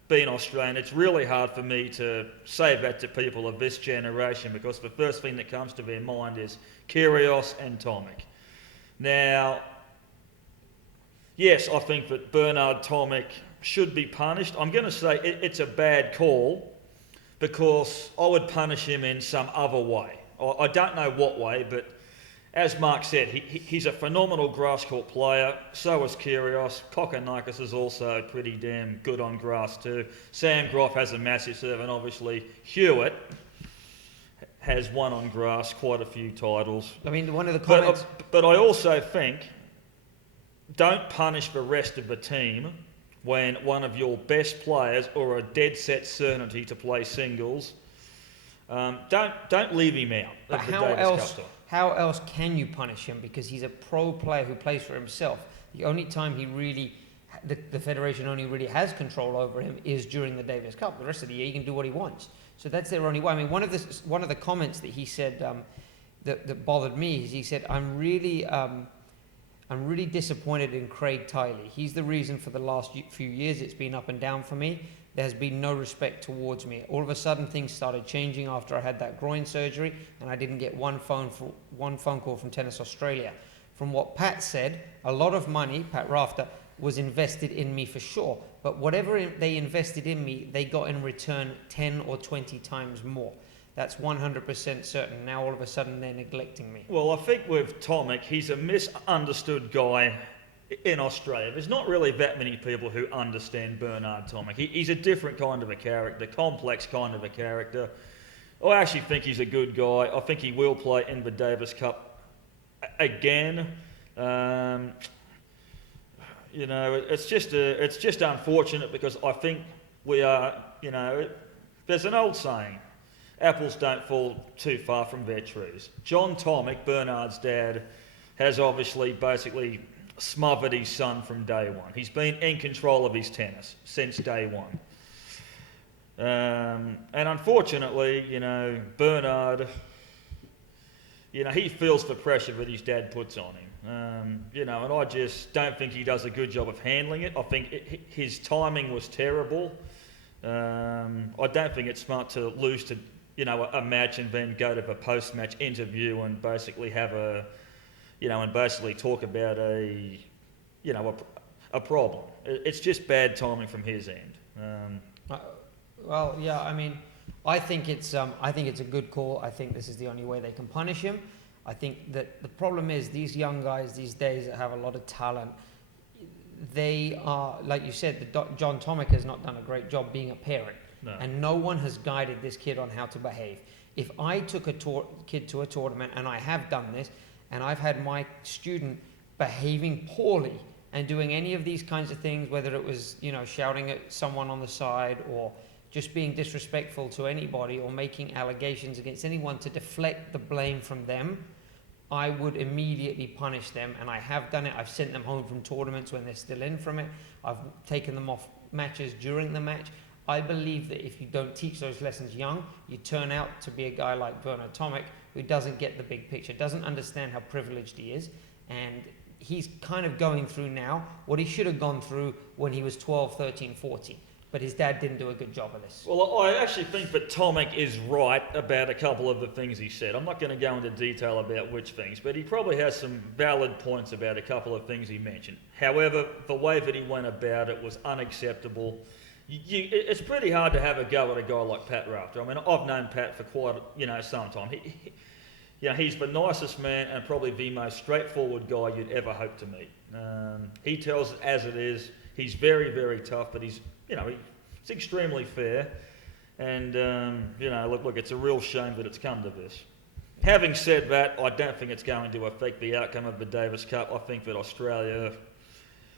being Australian, it's really hard for me to say that to people of this generation, because the first thing that comes to their mind is Kyrgios and Tomic. Now, yes, I think that Bernard Tomic should be punished. I'm going to say it's a bad call because I would punish him in some other way. I don't know what way, but as Mark said, he's a phenomenal grass court player. So is Kyrgios. Kournikova is also pretty damn good on grass too. Sam Groff has a massive serve, and obviously Hewitt has won on grass quite a few titles. I mean, one of the comments... But I also think, don't punish the rest of the team when one of your best players, or a dead set certainty to play singles, don't leave him out. But how else can you punish him? Because he's a pro player who plays for himself. The only time he really the federation only really has control over him is during the Davis Cup. The rest of the year, he can do what he wants. So that's their only way. I mean, one of the comments that he said that bothered me is he said, I'm really disappointed in Craig Tiley. He's the reason for the last few years it's been up and down for me. There has been no respect towards me. All of a sudden, things started changing after I had that groin surgery, and I didn't get one phone call from Tennis Australia. From what Pat said, a lot of money, Pat Rafter, was invested in me for sure. But whatever they invested in me, they got in return 10 or 20 times more. That's 100% certain. Now all of a sudden they're neglecting me. Well, I think with Tomic, he's a misunderstood guy in Australia. There's not really that many people who understand Bernard Tomic. He's a different kind of a character, complex kind of a character. I actually think he's a good guy. I think he will play in the Davis Cup again. It's just unfortunate because I think we are, there's an old saying, apples don't fall too far from their trees. John Tomic, Bernard's dad, has obviously basically smothered his son from day one. He's been in control of his tennis since day one. And unfortunately, Bernard, he feels the pressure that his dad puts on him. And I just don't think he does a good job of handling it. I think his timing was terrible. I don't think it's smart to lose to, a match and then go to the post-match interview and basically have and basically talk about a problem. It's just bad timing from his end. Well, yeah, I mean, I think it's a good call. I think this is the only way they can punish him. I think that the problem is these young guys these days that have a lot of talent, they are, like you said, John Tomic has not done a great job being a parent. No. And no one has guided this kid on how to behave. If I took a kid to a tournament, and I have done this, and I've had my student behaving poorly and doing any of these kinds of things, whether it was, shouting at someone on the side or just being disrespectful to anybody or making allegations against anyone to deflect the blame from them, I would immediately punish them, and I have done it. I've sent them home from tournaments when they're still in from it. I've taken them off matches during the match. I believe that if you don't teach those lessons young, you turn out to be a guy like Bernard Tomic who doesn't get the big picture, doesn't understand how privileged he is, and he's kind of going through now what he should have gone through when he was 12, 13, 14. But his dad didn't do a good job of this. Well, I actually think that Tomic is right about a couple of the things he said. I'm not going to go into detail about which things, but he probably has some valid points about a couple of things he mentioned. However, the way that he went about it was unacceptable. It's pretty hard to have a go at a guy like Pat Rafter. I mean, I've known Pat for quite, some time. He's the nicest man and probably the most straightforward guy you'd ever hope to meet. He tells it as it is. He's very, very tough, but he's extremely fair. And, look, it's a real shame that it's come to this. Having said that, I don't think it's going to affect the outcome of the Davis Cup. I think that Australia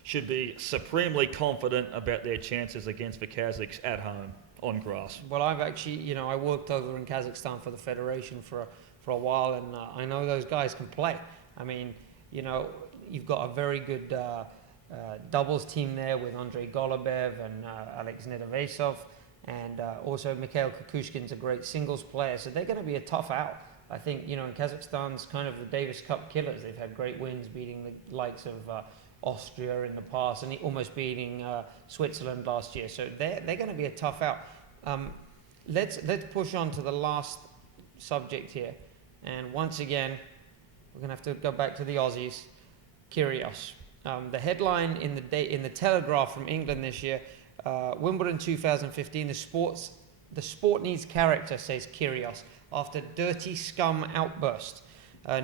should be supremely confident about their chances against the Kazakhs at home on grass. Well, I've actually, I worked over in Kazakhstan for the federation for a while, and I know those guys can play. I mean, you've got a very good doubles team there with Andrei Golubev and Alex Nedovesov, and also Mikhail Kukushkin's a great singles player, so they're going to be a tough out. I think, in Kazakhstan's kind of the Davis Cup killers. They've had great wins beating the likes of Austria in the past and almost beating Switzerland last year. So they're going to be a tough out. Let's push on to the last subject here. And once again, we're going to have to go back to the Aussies. Kyrgios. The headline in the Telegraph from England this year, Wimbledon 2015, the sport needs character, says Kyrgios, after dirty scum outburst.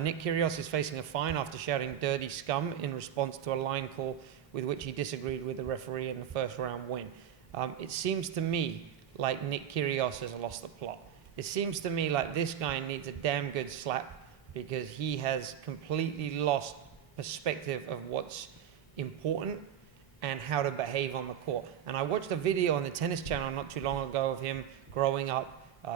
Nick Kyrgios is facing a fine after shouting dirty scum in response to a line call with which he disagreed with the referee in the first round win. It seems to me like Nick Kyrgios has lost the plot. It seems to me like this guy needs a damn good slap because he has completely lost perspective of what's important and how to behave on the court. And I watched a video on the Tennis Channel not too long ago of him growing up,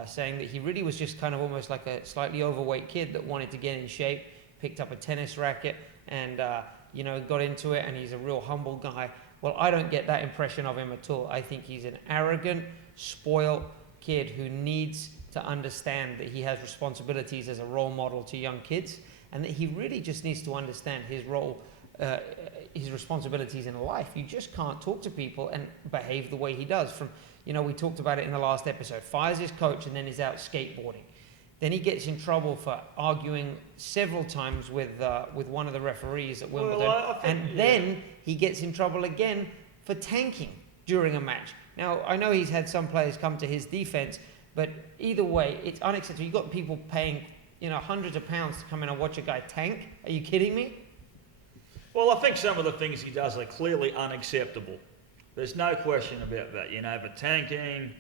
saying that he really was just kind of almost like a slightly overweight kid that wanted to get in shape, picked up a tennis racket and, got into it, and he's a real humble guy. Well, I don't get that impression of him at all. I think he's an arrogant, spoiled kid who needs to understand that he has responsibilities as a role model to young kids, and that he really just needs to understand his role, his responsibilities in life. You just can't talk to people and behave the way he does. We talked about it in the last episode. Fires his coach and then he's out skateboarding. Then he gets in trouble for arguing several times with one of the referees at Wimbledon. Well, then he gets in trouble again for tanking during a match. Now, I know he's had some players come to his defense, but either way, it's unacceptable. You've got people paying, hundreds of pounds to come in and watch a guy tank. Are you kidding me? Well, I think some of the things he does are clearly unacceptable. There's no question about that. But tanking,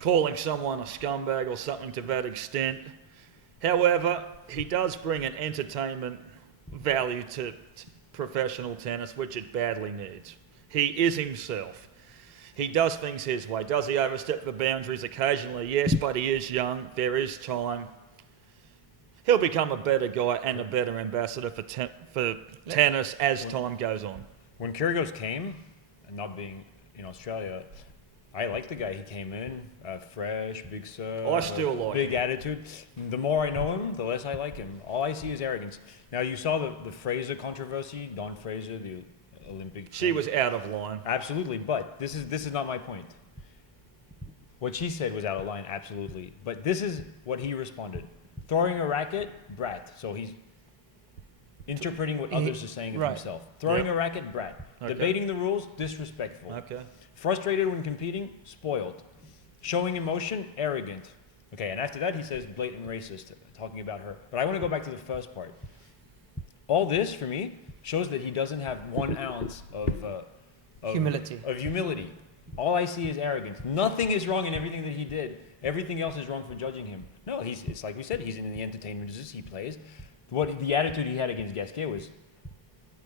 calling someone a scumbag or something to that extent. However, he does bring an entertainment value to professional tennis, which it badly needs. He is himself. He does things his way. Does he overstep the boundaries occasionally? Yes, but he is young. There is time. He'll become a better guy and a better ambassador for tennis as time goes on. When Kyrgios came, and not being in Australia, I like the guy. He came in, fresh, big serve. I still like big him. attitude. The more I know him, the less I like him. All I see is arrogance. Now, you saw the Fraser controversy, Dawn Fraser, the Olympic. She was out of line. Absolutely, but this is not my point. What she said was out of line, absolutely. But this is what he responded. Throwing a racket, brat. So he's interpreting what others are saying of himself. Throwing a racket, brat. Okay. Debating the rules, disrespectful. Okay. Frustrated when competing, spoiled. Showing emotion, arrogant. Okay, and after that he says blatant racist, talking about her. But I want to go back to the first part. All this, for me, shows that he doesn't have 1 ounce of Humility. Of humility. All I see is arrogance. Nothing is wrong in everything that he did. Everything else is wrong for judging him. No, it's like we said, he's in the entertainment business, he plays. The attitude he had against Gasquet was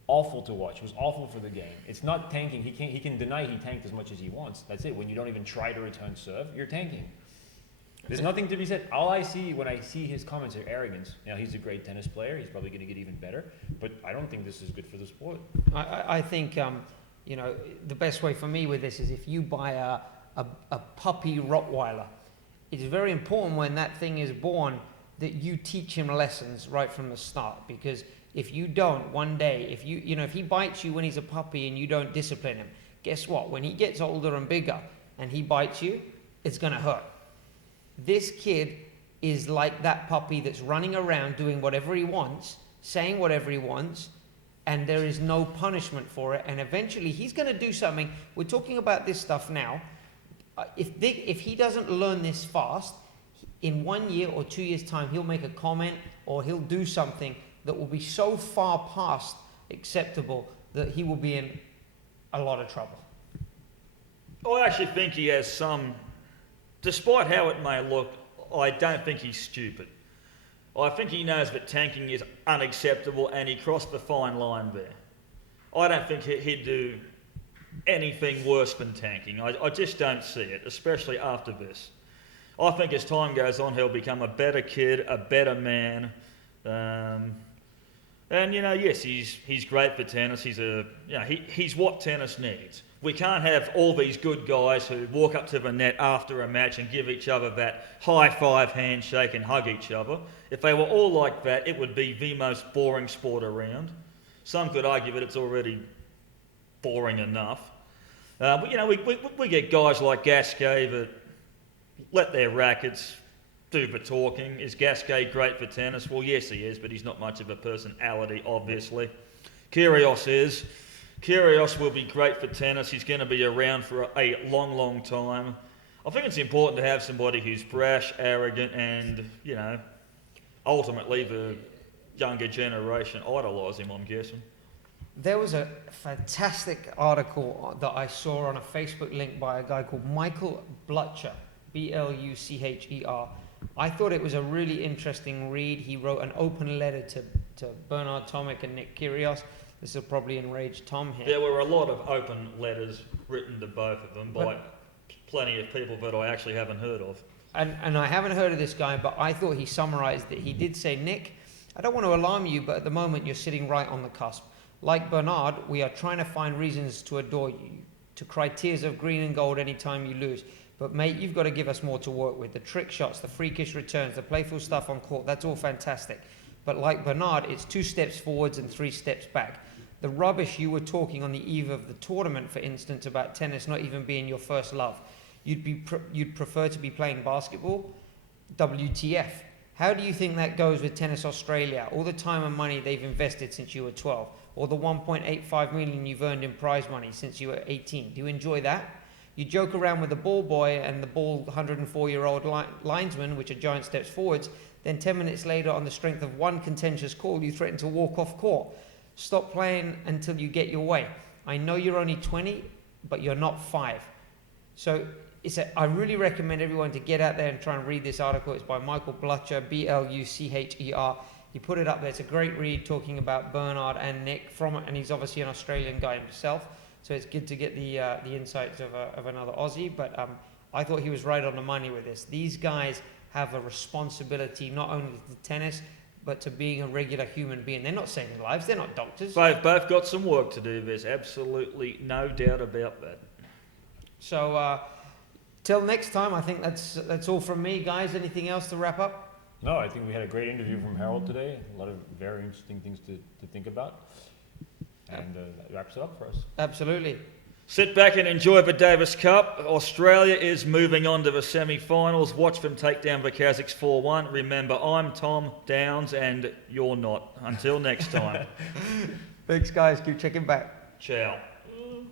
awful to watch. It was awful for the game. It's not tanking. He can deny he tanked as much as he wants. That's it. When you don't even try to return serve, you're tanking. There's nothing to be said. All I see when I see his comments are arrogance. Now, he's a great tennis player. He's probably going to get even better. But I don't think this is good for the sport. I think, the best way for me with this is if you buy a puppy Rottweiler, it's very important when that thing is born that you teach him lessons right from the start. Because if you don't, one day, if he bites you when he's a puppy and you don't discipline him, guess what? When he gets older and bigger and he bites you, it's going to hurt. This kid is like that puppy that's running around doing whatever he wants, saying whatever he wants, and there is no punishment for it. And eventually he's going to do something. We're talking about this stuff now. If he doesn't learn this fast, in 1 year or 2 years' time, he'll make a comment or he'll do something that will be so far past acceptable that he will be in a lot of trouble. I actually think he has some, despite how it may look, I don't think he's stupid. I think he knows that tanking is unacceptable and he crossed the fine line there. I don't think he'd do anything worse than tanking. I just don't see it, especially after this. I think as time goes on, he'll become a better kid, a better man. And yes, he's great for tennis. He's what tennis needs. We can't have all these good guys who walk up to the net after a match and give each other that high five handshake and hug each other. If they were all like that, it would be the most boring sport around. Some could argue that it's already boring enough. We get guys like Gasquet that let their rackets do the talking. Is Gasquet great for tennis? Well, yes, he is, but he's not much of a personality, obviously. Kyrgios will be great for tennis. He's going to be around for a long, long time. I think it's important to have somebody who's brash, arrogant, and, ultimately the younger generation idolise him, I'm guessing. There was a fantastic article that I saw on a Facebook link by a guy called Michael Blucher, Blucher. I thought it was a really interesting read. He wrote an open letter to Bernard Tomic and Nick Kyrgios. This will probably enrage Tom here. There were a lot of open letters written to both of them by plenty of people that I actually haven't heard of. And I haven't heard of this guy, but I thought he summarized it. He did say, Nick, I don't want to alarm you, but at the moment you're sitting right on the cusp. Like Bernard, we are trying to find reasons to adore you, to cry tears of green and gold anytime you lose. But mate, you've got to give us more to work with. The trick shots, the freakish returns, the playful stuff on court, that's all fantastic. But like Bernard, it's 2 steps forwards and 3 steps back. The rubbish you were talking on the eve of the tournament, for instance, about tennis not even being your first love. You'd prefer to be playing basketball? WTF. How do you think that goes with Tennis Australia? All the time and money they've invested since you were 12, or the 1.85 million you've earned in prize money since you were 18. Do you enjoy that? You joke around with the ball boy and the ball 104-year-old linesman, which are giant steps forwards, then 10 minutes later, on the strength of one contentious call, you threaten to walk off court. Stop playing until you get your way. I know you're only 20, but you're not 5. So I really recommend everyone to get out there and try and read this article. It's by Michael Blucher, Blucher. He put it up there. It's a great read talking about Bernard and Nick and he's obviously an Australian guy himself. So it's good to get the insights of another Aussie. But I thought he was right on the money with this. These guys have a responsibility not only to tennis, but to being a regular human being. They're not saving lives. They're not doctors. They've both got some work to do. There's absolutely no doubt about that. So till next time, I think that's all from me, guys. Anything else to wrap up? No, I think we had a great interview from Harold today. A lot of very interesting things to think about. And that wraps it up for us. Absolutely. Sit back and enjoy the Davis Cup. Australia is moving on to the semi-finals. Watch them take down the Kazakhs 4-1. Remember, I'm Tom Downs and you're not. Until next time. Thanks, guys. Keep checking back. Ciao.